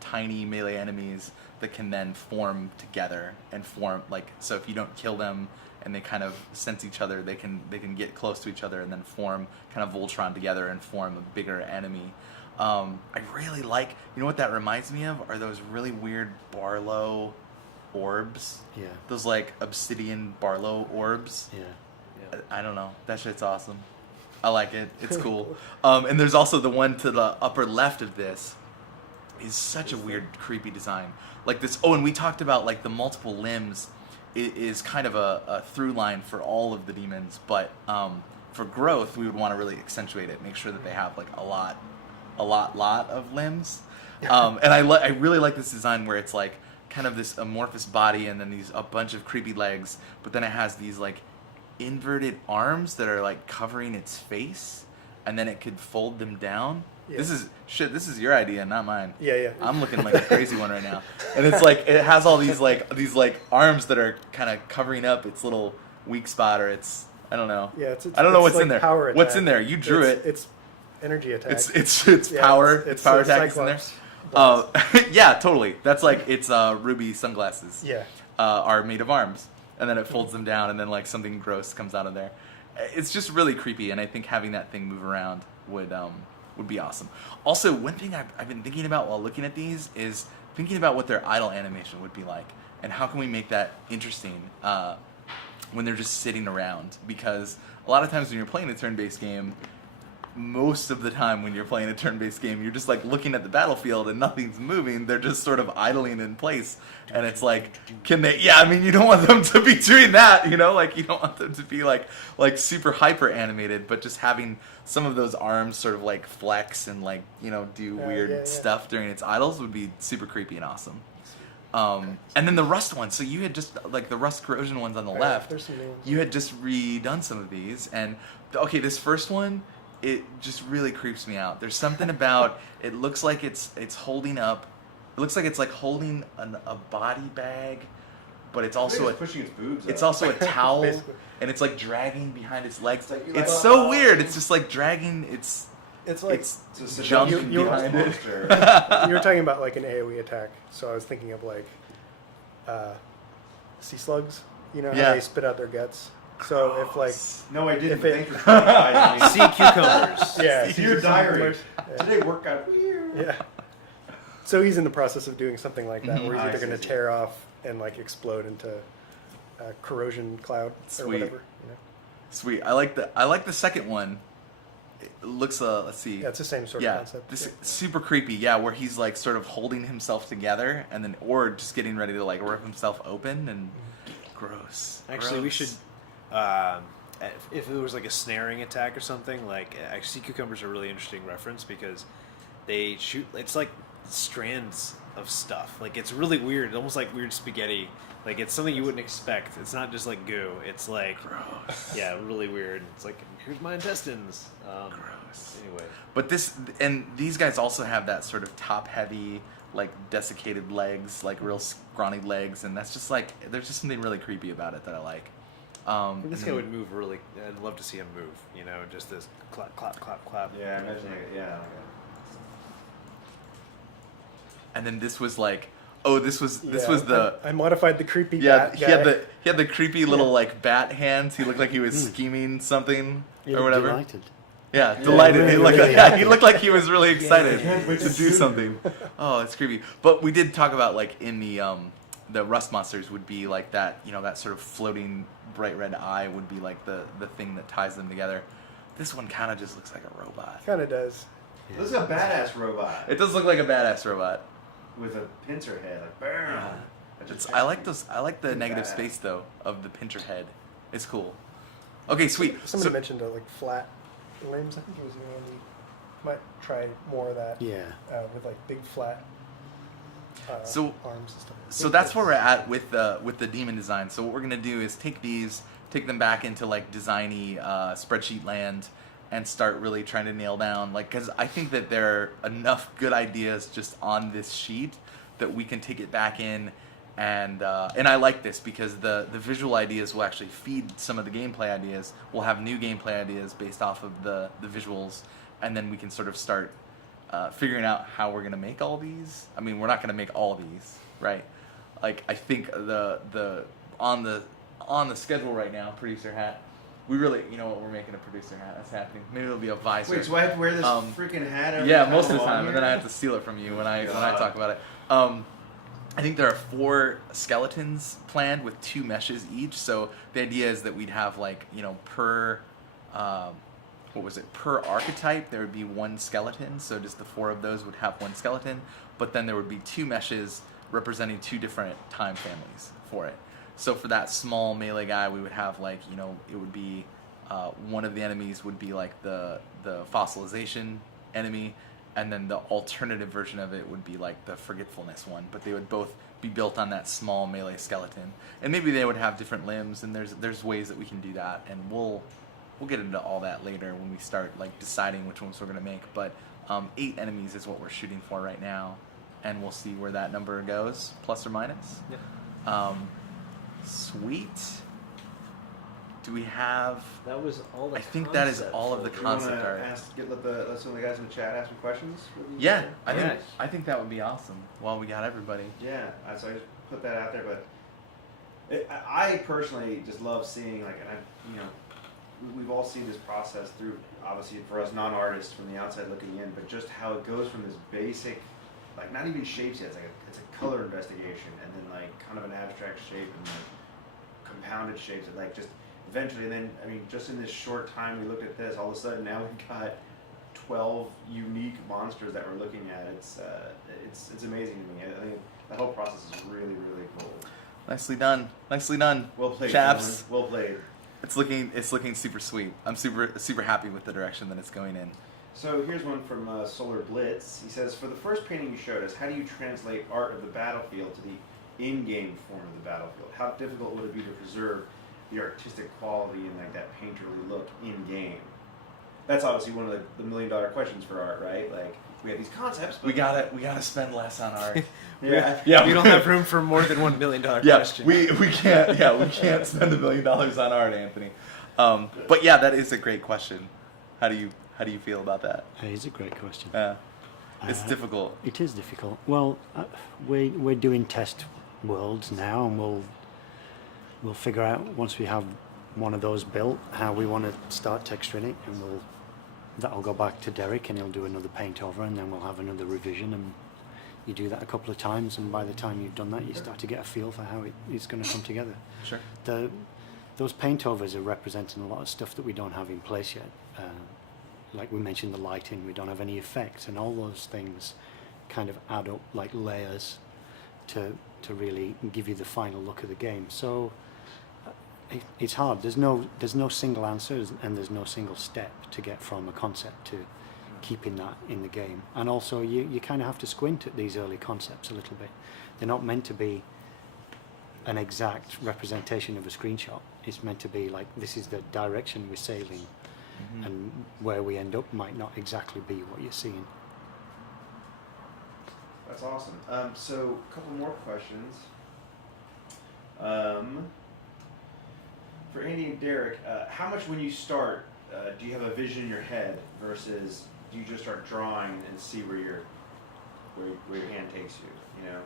tiny melee enemies that can then form together and form like, so if you don't kill them and they kind of sense each other. They can get close to each other and then form kind of Voltron together and form a bigger enemy. I really like, you know what that reminds me of are those really weird Barlow orbs. Yeah. Those like obsidian Barlow orbs. Yeah. I don't know. That shit's awesome. I like it. It's cool. And there's also the one to the upper left of this is such a weird, creepy design. Like this. Oh, and we talked about like the multiple limbs is kind of a through line for all of the demons, but for growth, we would want to really accentuate it, make sure that they have like a lot of limbs. And I really like this design where it's like kind of this amorphous body and then a bunch of creepy legs, but then it has these like inverted arms that are like covering its face, and then it could fold them down. Yeah. This is your idea, not mine. Yeah. I'm looking like a crazy one right now. And it's like it has all these arms that are kind of covering up its little weak spot, or I don't know. Yeah, I don't know what's like in there. Power What's attack. in there? You drew it. It's energy attack. It's Yeah, power. it's power a attack is in there. Cyclops. Yeah, totally. That's like it's ruby sunglasses. Yeah. Are made of arms, and then it folds them down, and then like something gross comes out of there. It's just really creepy, and I think having that thing move around would be awesome. Also, one thing I've been thinking about while looking at these is thinking about what their idle animation would be like, and how can we make that interesting when they're just sitting around. Because a lot of times when you're playing a turn-based game, most of the time when you're playing a turn-based game, you're just like looking at the battlefield and nothing's moving. They're just sort of idling in place, and it's like, can they? Yeah, I mean, you don't want them to be doing that, you know, like you don't want them to be like super hyper animated, but just having some of those arms sort of like flex and like, you know, do weird stuff during its idles would be super creepy and awesome. And then the rust one. So you had just like the rust corrosion ones on the left. You had just redone some of these, and okay, this first one, it just really creeps me out. There's something about it. Looks like it's holding up. It looks like it's like holding a body bag, but it's also pushing its boobs. It's up. also a towel, and it's like dragging behind its legs. It's so weird. It's just like dragging its. It's like it's jumping behind it. You were talking about like an AoE attack, so I was thinking of like sea slugs. You know how they spit out their guts. So if like no, I didn't. Thanks for traumatizing me. Sea cucumbers. Yeah, Dear diary. Today work out weird. Yeah. So he's in the process of doing something like that, where he's I either going to see. tear off and like explode into a corrosion cloud or whatever. You know? Sweet. I like the second one. It looks let's see. Yeah, it's the same sort of concept. This super creepy. Yeah, where he's like sort of holding himself together and then or just getting ready to like rip himself open and gross. Actually, we should. If it was like a snaring attack or something, like sea cucumbers are a really interesting reference because they shoot. It's like strands of stuff. Like it's really weird, almost like weird spaghetti. Like it's something you wouldn't expect. It's not just like goo. It's like gross. Yeah, really weird. It's like here's my intestines. Gross. Anyway, but these guys also have that sort of top heavy, like desiccated legs, like real scrawny legs, and that's just like there's just something really creepy about it that I like. This guy would move really. I'd love to see him move. You know, just this clap, clap, clap, clap. Yeah, imagine yeah. And then this was like, this was the. I modified the creepy bat guy. He had the creepy little like bat hands. He looked like he was scheming something or whatever. Delighted. Yeah, delighted. Really, He looked like he was really excited can't wait to do something. Oh, it's creepy. But we did talk about like in the rust monsters would be like that, you know, that sort of floating bright red eye would be like the thing that ties them together. This one kind of just looks like a robot. Kind of does. Yeah. This is a badass robot. It does look like a badass robot. With a pincer head, like bam. Yeah. I like those. I like the negative space though of the pincher head. It's cool. Okay, sweet. Somebody mentioned like flat limbs. I think it was Andy. Might try more of that. Yeah. With like big flat arms and stuff. So that's where we're at with the demon design. So what we're gonna do is take them back into like designy spreadsheet land, and start really trying to nail down, like, because I think that there are enough good ideas just on this sheet that we can take it back in, and I like this because the visual ideas will actually feed some of the gameplay ideas. We'll have new gameplay ideas based off of the visuals, and then we can sort of start figuring out how we're gonna make all these. I mean, we're not gonna make all these, right? Like, I think the on the on the schedule right now, producer hat. We really, you know what, we're making a producer hat. That's happening. Maybe it'll be a visor. Wait, so I have to wear this freaking hat every Yeah, time most of the I'm time, on and then I here? have to steal it from you when I talk about it. I think there are 4 skeletons planned with 2 meshes each. So the idea is that we'd have like, you know, per per archetype there would be 1 skeleton. So just the 4 of those would have 1 skeleton, but then there would be 2 meshes representing 2 different time families for it. So for that small melee guy, we would have like, you know, it would be one of the enemies would be like the fossilization enemy, and then the alternative version of it would be like the forgetfulness one. But they would both be built on that small melee skeleton, and maybe they would have different limbs. And there's ways that we can do that, and we'll get into all that later when we start like deciding which ones we're gonna make. But 8 enemies is what we're shooting for right now, and we'll see where that number goes, plus or minus. Yeah. Sweet. Do we have? That was all the I think that is concept all of the for- You wanna concept art. let some of the guys in the chat ask some questions? Yeah, I Yeah. think that would be awesome. While we got everybody. Yeah, so I just put that out there, but I personally just love seeing, like, and we've all seen this process through, obviously for us non-artists from the outside looking in, but just how it goes from this basic, like not even shapes yet, it's a color investigation, and then like kind of an abstract shape and like compounded shapes, and like just eventually, and then I mean just in this short time we looked at this, all of a sudden now we've got 12 unique monsters that we're looking at. It's amazing to me. I think the whole process is really, really cool. Nicely done. Nicely done. Well played, chaps. gentlemen. Well played. It's looking super sweet. I'm super happy with the direction that it's going in. So here's one from Solar Blitz. He says, for the first painting you showed us, how do you translate art of the battlefield to the in-game form of the battlefield? How difficult would it be to preserve the artistic quality and like that painterly look in-game? That's obviously one of the million-dollar questions for art, right? Like, we have these concepts, but We gotta spend less on art. yeah. We don't have room for more than $1 million Yeah, question. we can't. Yeah, we can't spend $1 million on art, Anthony. But yeah, that is a great question. How do you feel about that? It is a great question. It's difficult. It is difficult. Well, we're doing test worlds now, and we'll figure out once we have one of those built how we want to start texturing it, and that'll go back to Derek, and he'll do another paint over, and then we'll have another revision, and you do that a couple of times, and by the time you've done that, you start to get a feel for how it's going to come together. Sure. Those paint overs are representing a lot of stuff that we don't have in place yet. Like we mentioned, the lighting, we don't have any effects, and all those things kind of add up like layers to really give you the final look of the game. So it's hard. There's no single answer, and there's no single step to get from a concept to keeping that in the game. And also you kind of have to squint at these early concepts a little bit. They're not meant to be an exact representation of a screenshot. It's meant to be like, this is the direction we're sailing, and where we end up might not exactly be what you're seeing. That's awesome. So a couple more questions. For Andy and Derek, how much when you start do you have a vision in your head versus do you just start drawing and see where your hand takes you? You know.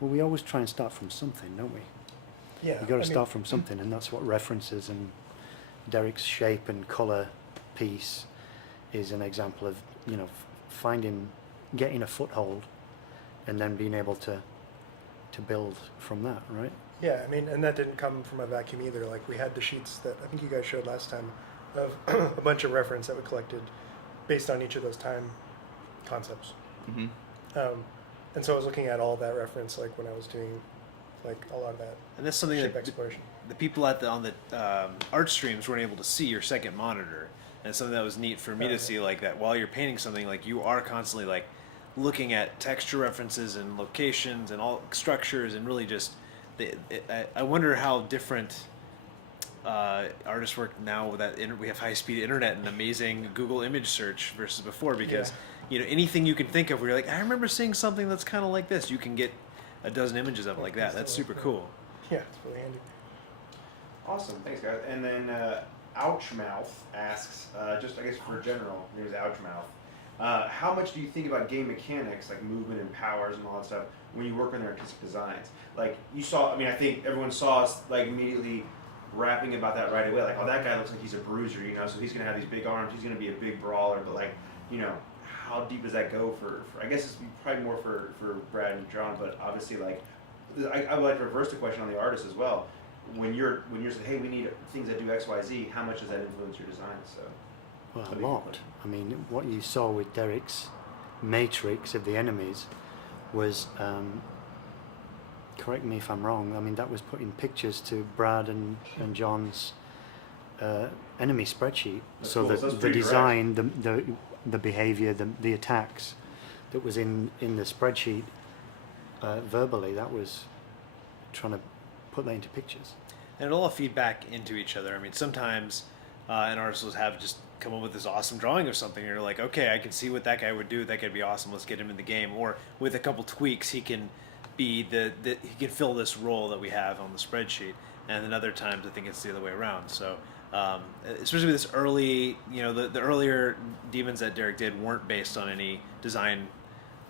Well, we always try and start from something, don't we? Yeah. You got to start from something, and that's what references, and Derek's shape and color piece is an example of, you know, getting a foothold, and then being able to build from that, right? Yeah, I mean, and that didn't come from a vacuum either. Like, we had the sheets that I think you guys showed last time of a bunch of reference that we collected based on each of those time concepts. Mm-hmm. And so I was looking at all that reference, like when I was doing like a lot of that And that's something ship that exploration. the people on the art streams weren't able to see your second monitor, and something that was neat for me to see, like that while you're painting something, like you are constantly like looking at texture references and locations and all structures, and really just I wonder how different artists work now with that. We have high-speed internet and amazing Google image search versus before, because you know, anything you can think of where you're like, I remember seeing something that's kind of like this, you can get a dozen images of it like that. That's super cool. Yeah, it's really handy. Awesome, thanks guys. And then Ouchmouth asks, just I guess for general, here's Ouchmouth. How much do you think about game mechanics, like movement and powers and all that stuff, when you work on their artistic designs? Like you saw, I mean, I think everyone saw us like immediately rapping about that right away. Like, oh, that guy looks like he's a bruiser, you know, so he's going to have these big arms, he's going to be a big brawler, but like, you know, how deep does that go for I guess it's probably more for Brad and John, but obviously like, I would like to reverse the question on the artist as well. When you're saying, hey, we need things that do X, Y, Z, how much does that influence your design? So, Well, a lot. I mean, what you saw with Derek's matrix of the enemies was, correct me if I'm wrong, I mean, that was putting pictures to Brad and John's enemy spreadsheet. That's so cool. that So that's the pretty design, the behavior, the attacks that was in the spreadsheet verbally, that was trying to put that into pictures. And it'll all feed back into each other. I mean, sometimes an artist will have just come up with this awesome drawing of something, and you're like, okay, I can see what that guy would do. That could be awesome. Let's get him in the game. Or with a couple tweaks, he can be he can fill this role that we have on the spreadsheet. And then other times, I think it's the other way around. So, especially with this early, you know, the earlier demons that Derek did weren't based on any design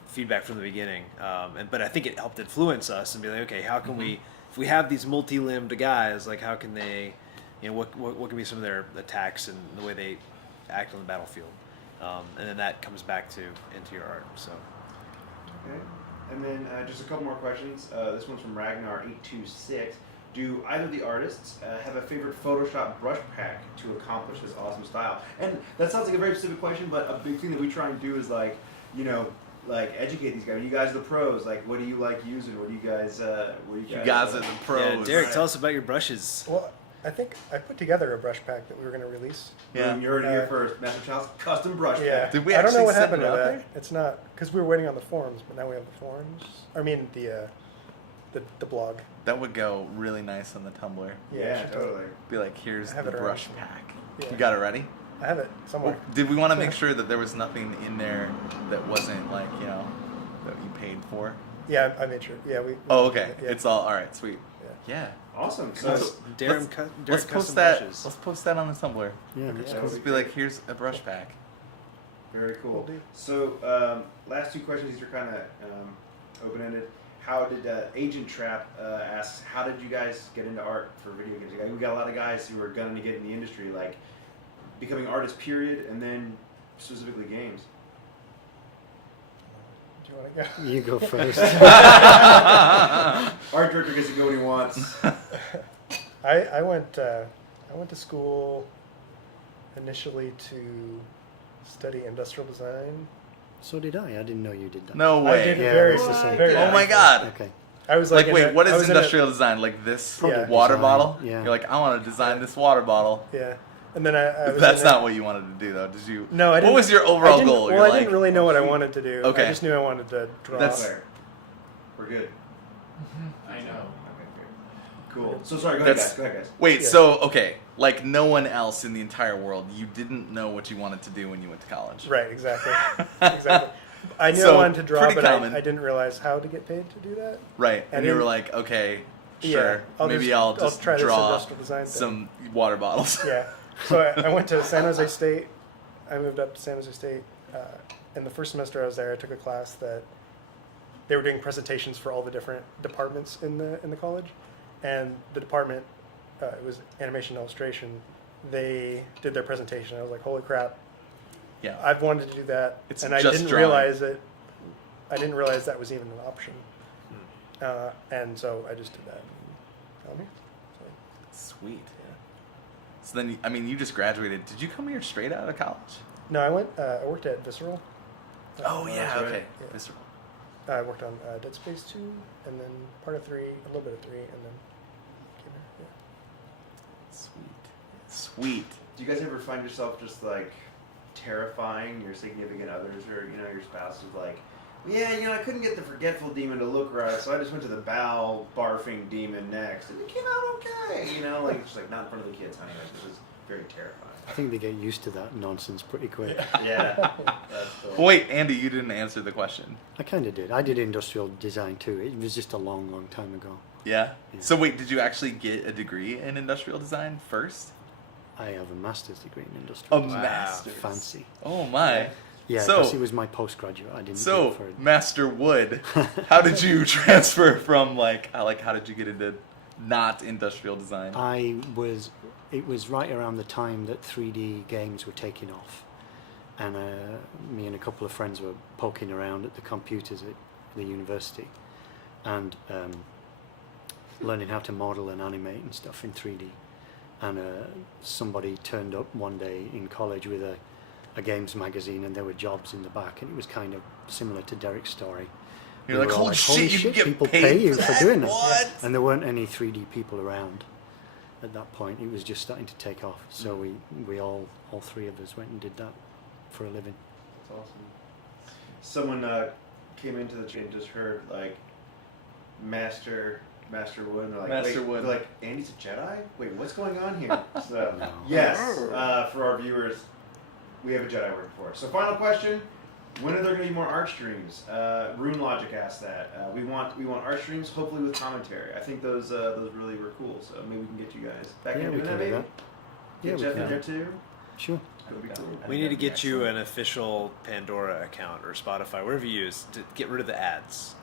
feedback from the beginning. But I think it helped influence us and be like, okay, how can we, if we have these multi-limbed guys, like how can they, you know, what can be some of their attacks and the way they act on the battlefield, and then that comes back into your art. So. Okay, and then just a couple more questions. This one's from Ragnar826. Do either of the artists have a favorite Photoshop brush pack to accomplish this awesome style? And that sounds like a very specific question, but a big thing that we try and do is like, you know, like educate these guys. You guys are the pros. Like, what do you like using? What do you guys? You guys are the pros. Yeah, Derek, tell us about your brushes. Well, I think I put together a brush pack that we were going to release. Yeah, you heard it here first. Master Chalice custom brush Yeah. pack. Did we I don't know actually what send happened it to out that. there? It's not because we were waiting on the forums, but now we have the forums. I mean the blog. That would go really nice on the Tumblr. Yeah, should totally. Be like, here's I have the it around brush somewhere. pack. Yeah. You got it ready? I have it somewhere. Well, did we want to make sure that there was nothing in there that wasn't like, you know, that you paid for? Yeah, I made sure. Yeah, we. Oh, okay. Yeah. It's all right. Sweet. Yeah. Yeah. Awesome. So, Let's- Derek Let's custom post that. brushes. Let's post that on the Tumblr. Yeah, that's Yeah. cool. Let's be like, here's a brush pack. very cool. Will do. So, last two questions. These are kind of open-ended. How did Agent Trap asks, how did you guys get into art for video games? We got a lot of guys who are gunning to get in the industry, like becoming artists, period, and then specifically games. Do you want to go? You go first. Art director gets to go when he wants. I went to school initially to study industrial design. So did I. I didn't know you did that. No I way. did Yeah, very, it's the same. very. Oh my god. Okay. I was Like, like, wait, what I is was in industrial design? Like this Yeah. water Design, bottle? yeah. You're like, I want to design this water bottle. Yeah, and then I was That's in not what you wanted to do, though. Did you? No, I didn't. What was your I overall didn't- goal? Well, You're I like, didn't really know what I wanted to do. Okay. I just knew I wanted to draw. That's- Claire. We're good. I know. Okay, great. Cool. So sorry, go ahead, That's- guys. Go ahead, guys. Wait, Yeah. so okay, like no one else in the entire world, you didn't know what you wanted to do when you went to college. Right, exactly. Exactly. I knew So, I wanted to draw, pretty but common. I didn't realize how to get paid to do that. Right, I and you were didn't- like, okay, Yeah, sure, maybe I'll just try this draw industrial design thing. some water bottles. Yeah. So I went to San Jose State. I moved up to San Jose State. In the first semester I was there, I took a class that they were doing presentations for all the different departments in the college, and the department it was animation and illustration. They did their presentation. I was like, holy crap! Yeah. I've wanted to do that, It's and I just didn't drawing. realize it. I didn't realize that was even an option, and so I just did that. And found me. So, Sweet. yeah. So then, I mean, you just graduated. Did you come here straight out of college? No, I went. I worked at Visceral. Oh yeah, that's right. okay. Yeah. Visceral. I worked on Dead Space 2, and then part of 3, a little bit of 3, and then came here. Sweet. Do you guys ever find yourself just like terrifying your significant others or your spouse is like, yeah, I couldn't get the forgetful demon to look right, so I just went to the bowel barfing demon next, and it came out okay. Like just like not in front of the kids, honey. Like this is very terrifying. I think they get used to that nonsense pretty quick. Yeah. That's cool. Wait, Andy, you didn't answer the question. I kind of did. I did industrial design too. It was just a long, long time ago. Yeah? Yeah. So wait, did you actually get a degree in industrial design first? I have a master's degree in industrial A design. master's. Fancy. Oh my. Yeah, So- because it was my postgraduate. I didn't So, go for it. Master Wood, how did you transfer from how did you get into not industrial design. It was right around the time that 3D games were taking off, and me and a couple of friends were poking around at the computers at the university, and learning how to model and animate and stuff in 3D. And somebody turned up one day in college with a games magazine, and there were jobs in the back, and it was kind of similar to Derek's story. You're like, holy shit, you can get people paid pay you for for that? doing that. What? And there weren't any 3D people around at that point. It was just starting to take off. So we all three of us went and did that for a living. That's awesome. Someone came into the chain and just heard like Master Wood. And they're like, Master wait, Wood. they're like, Andy's a Jedi? Wait, what's going on here? So No. yes, for our viewers, we have a Jedi working for us. So final question. When are there going to be more art streams? Rune Logic asked that. We want art streams, hopefully with commentary. I think those really were cool. So maybe we can get you guys back Yeah, in we doing can that. do Maybe that. Yeah, get we Jeff can. in there too. Sure. That would be cool. We need to get you an official Pandora account or Spotify, whatever you use, to get rid of the ads.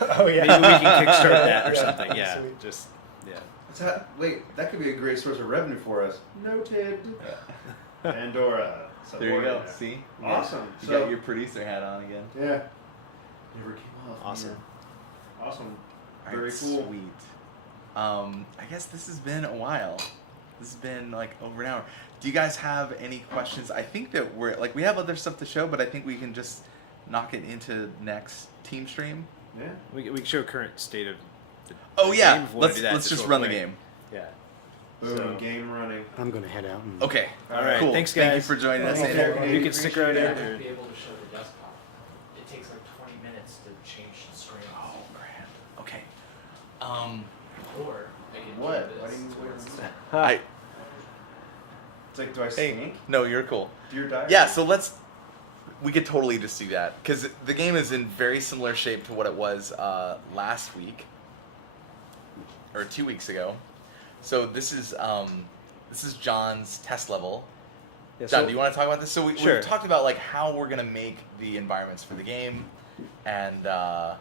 Oh yeah. Maybe we can kickstart that or Yeah. something. Yeah, Sweet. just yeah. Wait, that could be a great source of revenue for us. Noted. Pandora. There you go. Support. See? Awesome. You So- got your producer hat on again. Yeah. Never came off. Awesome. Man. Awesome. All Very right, cool. Sweet. I guess this has been a while. This has been like over an hour. Do you guys have any questions? I think that we have other stuff to show, but I think we can just knock it into next Teamstream. Yeah. We can show current state of the Oh the yeah, game if we wanna let's do that just real run the quick. game. Yeah. Boom. So- Game running. I'm going to head out and Okay. All right. Cool. Thanks, Thank you guys. for joining us. Thank Andy. you. You can stick around Appreciate here. it. Be able to show the desktop. It takes like 20 minutes to change the screen. Oh crap. Okay. Or I can What? do Why this. didn't you wait on that? I It's like, do I hey. stink? No, you're cool. Dear Diary? Yeah. So we could totally just do that because the game is in very similar shape to what it was last week or 2 weeks ago. So this is John's test level. Yeah, John, so- do you want to talk about this? So Sure. we've talked about like how we're gonna make the environments for the game, and yeah.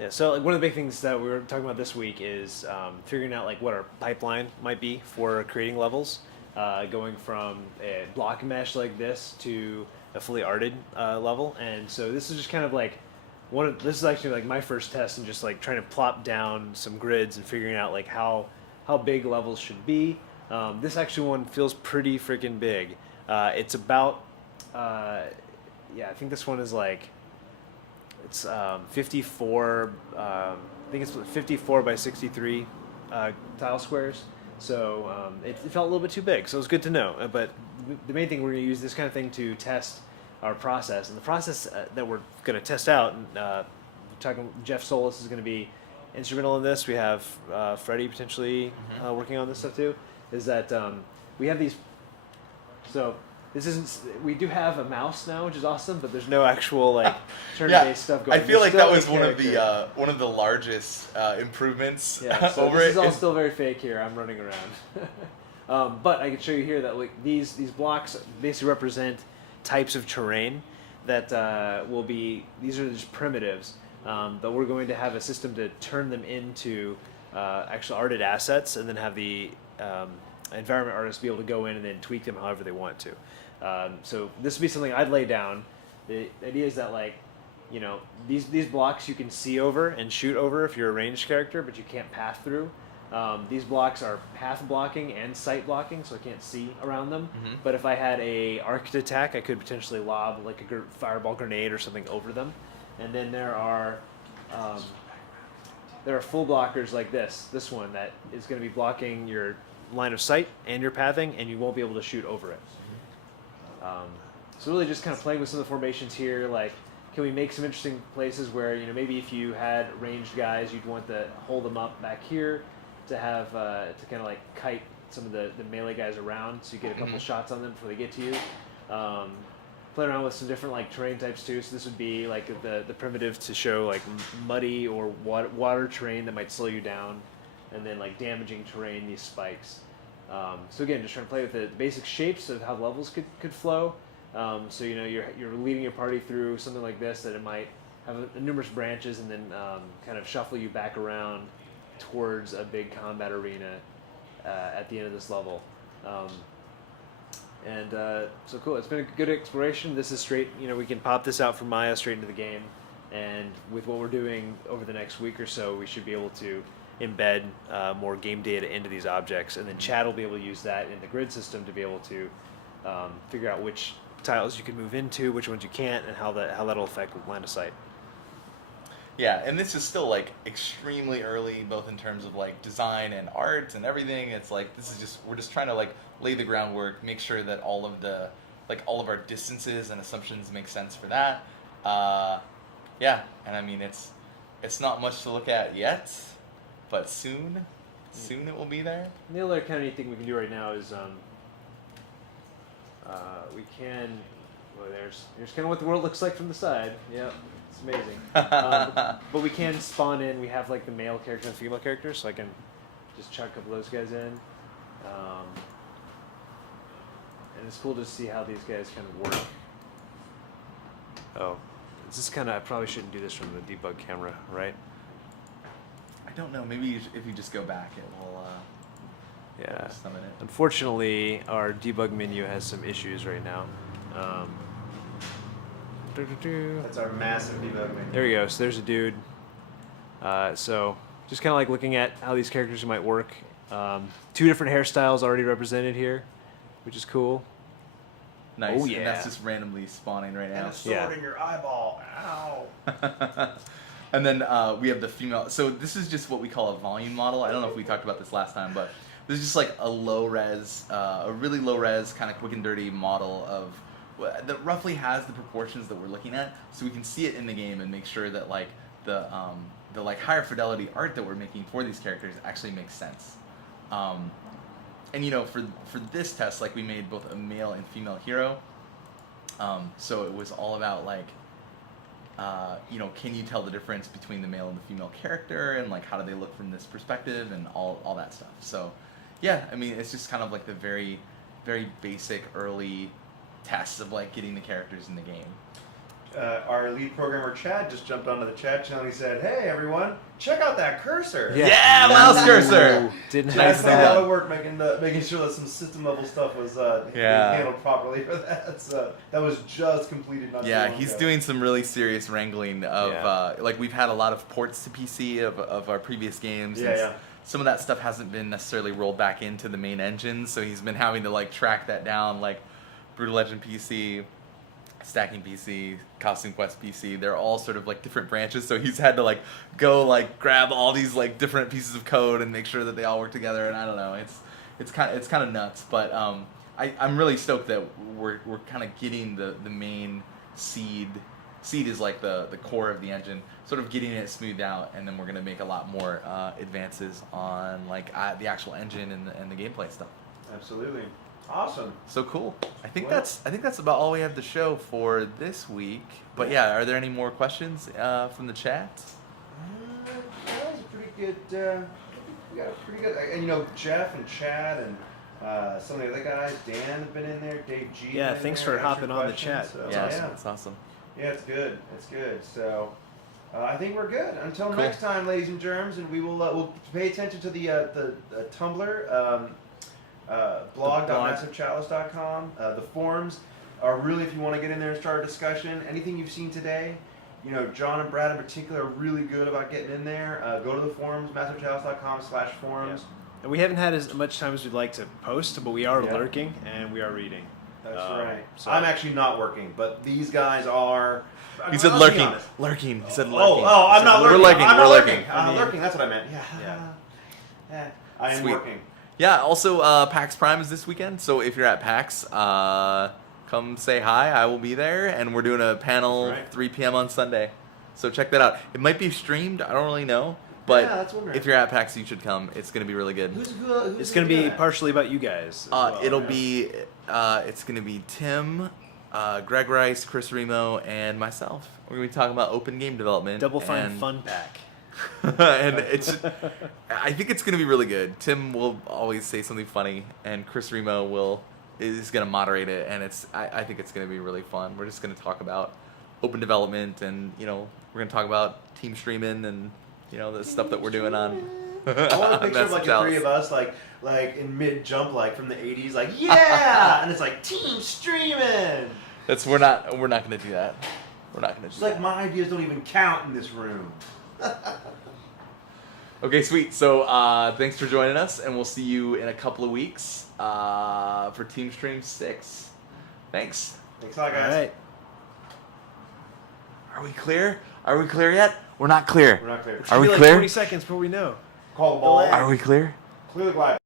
Yeah, so like one of the big things that we were talking about this week is figuring out like what our pipeline might be for creating levels, going from a block mesh like this to a fully arted level. And so this is just kind of like this is actually like my first test and just like trying to plop down some grids and figuring out like how big levels should be. This actually one feels pretty freaking big. It's about I think this one is like it's 54. I think it's 54 by 63 tile squares. So it felt a little bit too big. So it was good to know. But the main thing, we're going to use this kind of thing to test our process. And the process that we're going to test out, talking Jeff Solis is going to be instrumental in this. We have Freddie potentially working on this stuff too. Is that we have these. So this isn't. We do have a mouse now, which is awesome, but there's no actual like turn-based stuff going. I feel like There's that still was a one of the largest improvements Yeah, so over this it. is all still very fake here. I'm running around. But I can show you here that like these blocks basically represent types of terrain that will be. These are just primitives, but we're going to have a system to turn them into actual arted assets, and then have the environment artists be able to go in and then tweak them however they want to. So this would be something I'd lay down. The idea is that like, you know, these blocks you can see over and shoot over if you're a ranged character, but you can't path through. These blocks are path blocking and sight blocking, so I can't see around them. But if I had a arced attack, I could potentially lob like a fireball grenade or something over them. And then there are full blockers like this one that is going to be blocking your line of sight and your pathing, and you won't be able to shoot over it. So really just kind of playing with some of the formations here, like can we make some interesting places where, you know, maybe if you had ranged guys, you'd want to hold them up back here to have to kind of like kite some of the melee guys around, so you get a couple shots on them before they get to you. Play around with some different like terrain types too. So this would be like the primitive to show like muddy or water terrain that might slow you down, and then like damaging terrain, these spikes. So again, just trying to play with the basic shapes of how levels could flow. So you know you're leading your party through something like this, that it might have numerous branches and then kind of shuffle you back around towards a big combat arena at the end of this level. So cool. It's been a good exploration. This is straight, we can pop this out from Maya straight into the game. And with what we're doing over the next week or so, we should be able to embed more game data into these objects. And then Chad will be able to use that in the grid system to be able to figure out which tiles you can move into, which ones you can't, and how that'll affect with line of sight. Yeah, and this is still like extremely early, both in terms of like design and art and everything. It's like we're just trying to like lay the groundwork, make sure that all of our distances and assumptions make sense for that. Yeah, and I mean it's not much to look at yet, but soon it will be there. And the other kind of neat thing we can do right now is here's kind of what the world looks like from the side. Yep. It's amazing. But we can spawn in. We have like the male character and female character, so I can just chuck a couple of those guys in. And it's cool to see how these guys kind of work. Oh, this is kind of. I probably shouldn't do this from the debug camera, right? I don't know. Maybe if you just go back, it will. Yeah. Summon it. Unfortunately, our debug menu has some issues right now. That's our massive debug menu. There we go. So there's a dude. So just kind of like looking at how these characters might work. 2 different hairstyles already represented here, which is cool. Nice. Oh, yeah. And that's just randomly spawning right now. And a sword in your eyeball. Ow. And then we have the female. So this is just what we call a volume model. I don't know if we talked about this last time, but this is just like a really low res kind of quick and dirty model of that roughly has the proportions that we're looking at, so we can see it in the game and make sure that like the like higher fidelity art that we're making for these characters actually makes sense. And for this test, like we made both a male and female hero. So it was all about like, can you tell the difference between the male and the female character, and like how do they look from this perspective, and all that stuff. So yeah, I mean it's just kind of like the very, very basic early tests of like getting the characters in the game. Our lead programmer Chad just jumped onto the chat channel and he said, "Hey everyone, check out that cursor." Yeah, mouse cursor. Didn't Chad have did a lot that. of work making sure that some system level stuff was being handled properly for that. So that was just completed. Not too long He's ago. doing some really serious wrangling of like we've had a lot of ports to PC of our previous games. Yeah. Some of that stuff hasn't been necessarily rolled back into the main engine, so he's been having to like track that down, like Brutal Legend PC, Stacking PC, Costume Quest PC. They're all sort of like different branches, so he's had to like go like grab all these like different pieces of code and make sure that they all work together. And I don't know, it's kind of nuts, but I'm really stoked that we're kind of getting the main seed. Seed is like the core of the engine, sort of getting it smoothed out, and then we're gonna make a lot more advances on like the actual engine and the gameplay stuff. Absolutely. Awesome. So cool. I think Well- that's about all we have to show for this week. But yeah, are there any more questions from the chat? That was a pretty good. We got a pretty good. And Jeff and Chad and some of the other guys, Dan have been in there. Dave G. Yeah, been in thanks there, for hopping answering on the questions, chat. so, Yeah, it's awesome. Yeah, it's good. It's good. So I think we're good. Until Cool. next time, ladies and germs, and we'll pay attention to the Tumblr. Blog.massivechalice.com. The forums are really, if you want to get in there and start a discussion, anything you've seen today, John and Brad in particular are really good about getting in there. Go to the forums, massivechalice.com/forums. Yeah. And we haven't had as much time as we'd like to post, but we are Yeah. lurking and we are reading. That's right. So I'm actually not working, but these guys are. He said I'll be lurking. honest. Lurking. He said Oh, lurking. I'm not We're lurking. lurking. I'm We're not lurking. lurking. Lurking, that's what I meant. Yeah. I am Sweet. working. Yeah. Also, PAX Prime is this weekend, so if you're at PAX, come say hi. I will be there, and we're doing a panel That's right. 3 p.m. on Sunday. So check that out. It might be streamed. I don't really know, but Yeah, that's wondering. if you're at PAX, you should come. It's gonna be really good. Who's it's going to be partially about you guys. as well. It'll be. It's gonna be Tim, Greg Rice, Chris Remo, and myself. We're gonna be talking about open game development. Double Fine and- Fun Pack. and I think it's gonna be really good. Tim will always say something funny, and Chris Remo is gonna moderate it, and I think it's gonna be really fun. We're just gonna talk about open development, and we're gonna talk about Teamstreaming and the stuff that we're doing on I want a picture of That's like the jealous. three of us, like in mid jump, like from the '80s, like yeah, and it's like team streaming. We're not gonna do that. We're not gonna do It's that. like my ideas don't even count in this room. Okay, sweet. So thanks for joining us, and we'll see you in a couple of weeks for Teamstream 6. Thanks. Thanks a lot, All guys. right. Are we clear? Are we clear yet? We're not clear. We're not clear. Are we Be like clear? 20 seconds before we know. Call the ball. Are we clear? Clear the glide.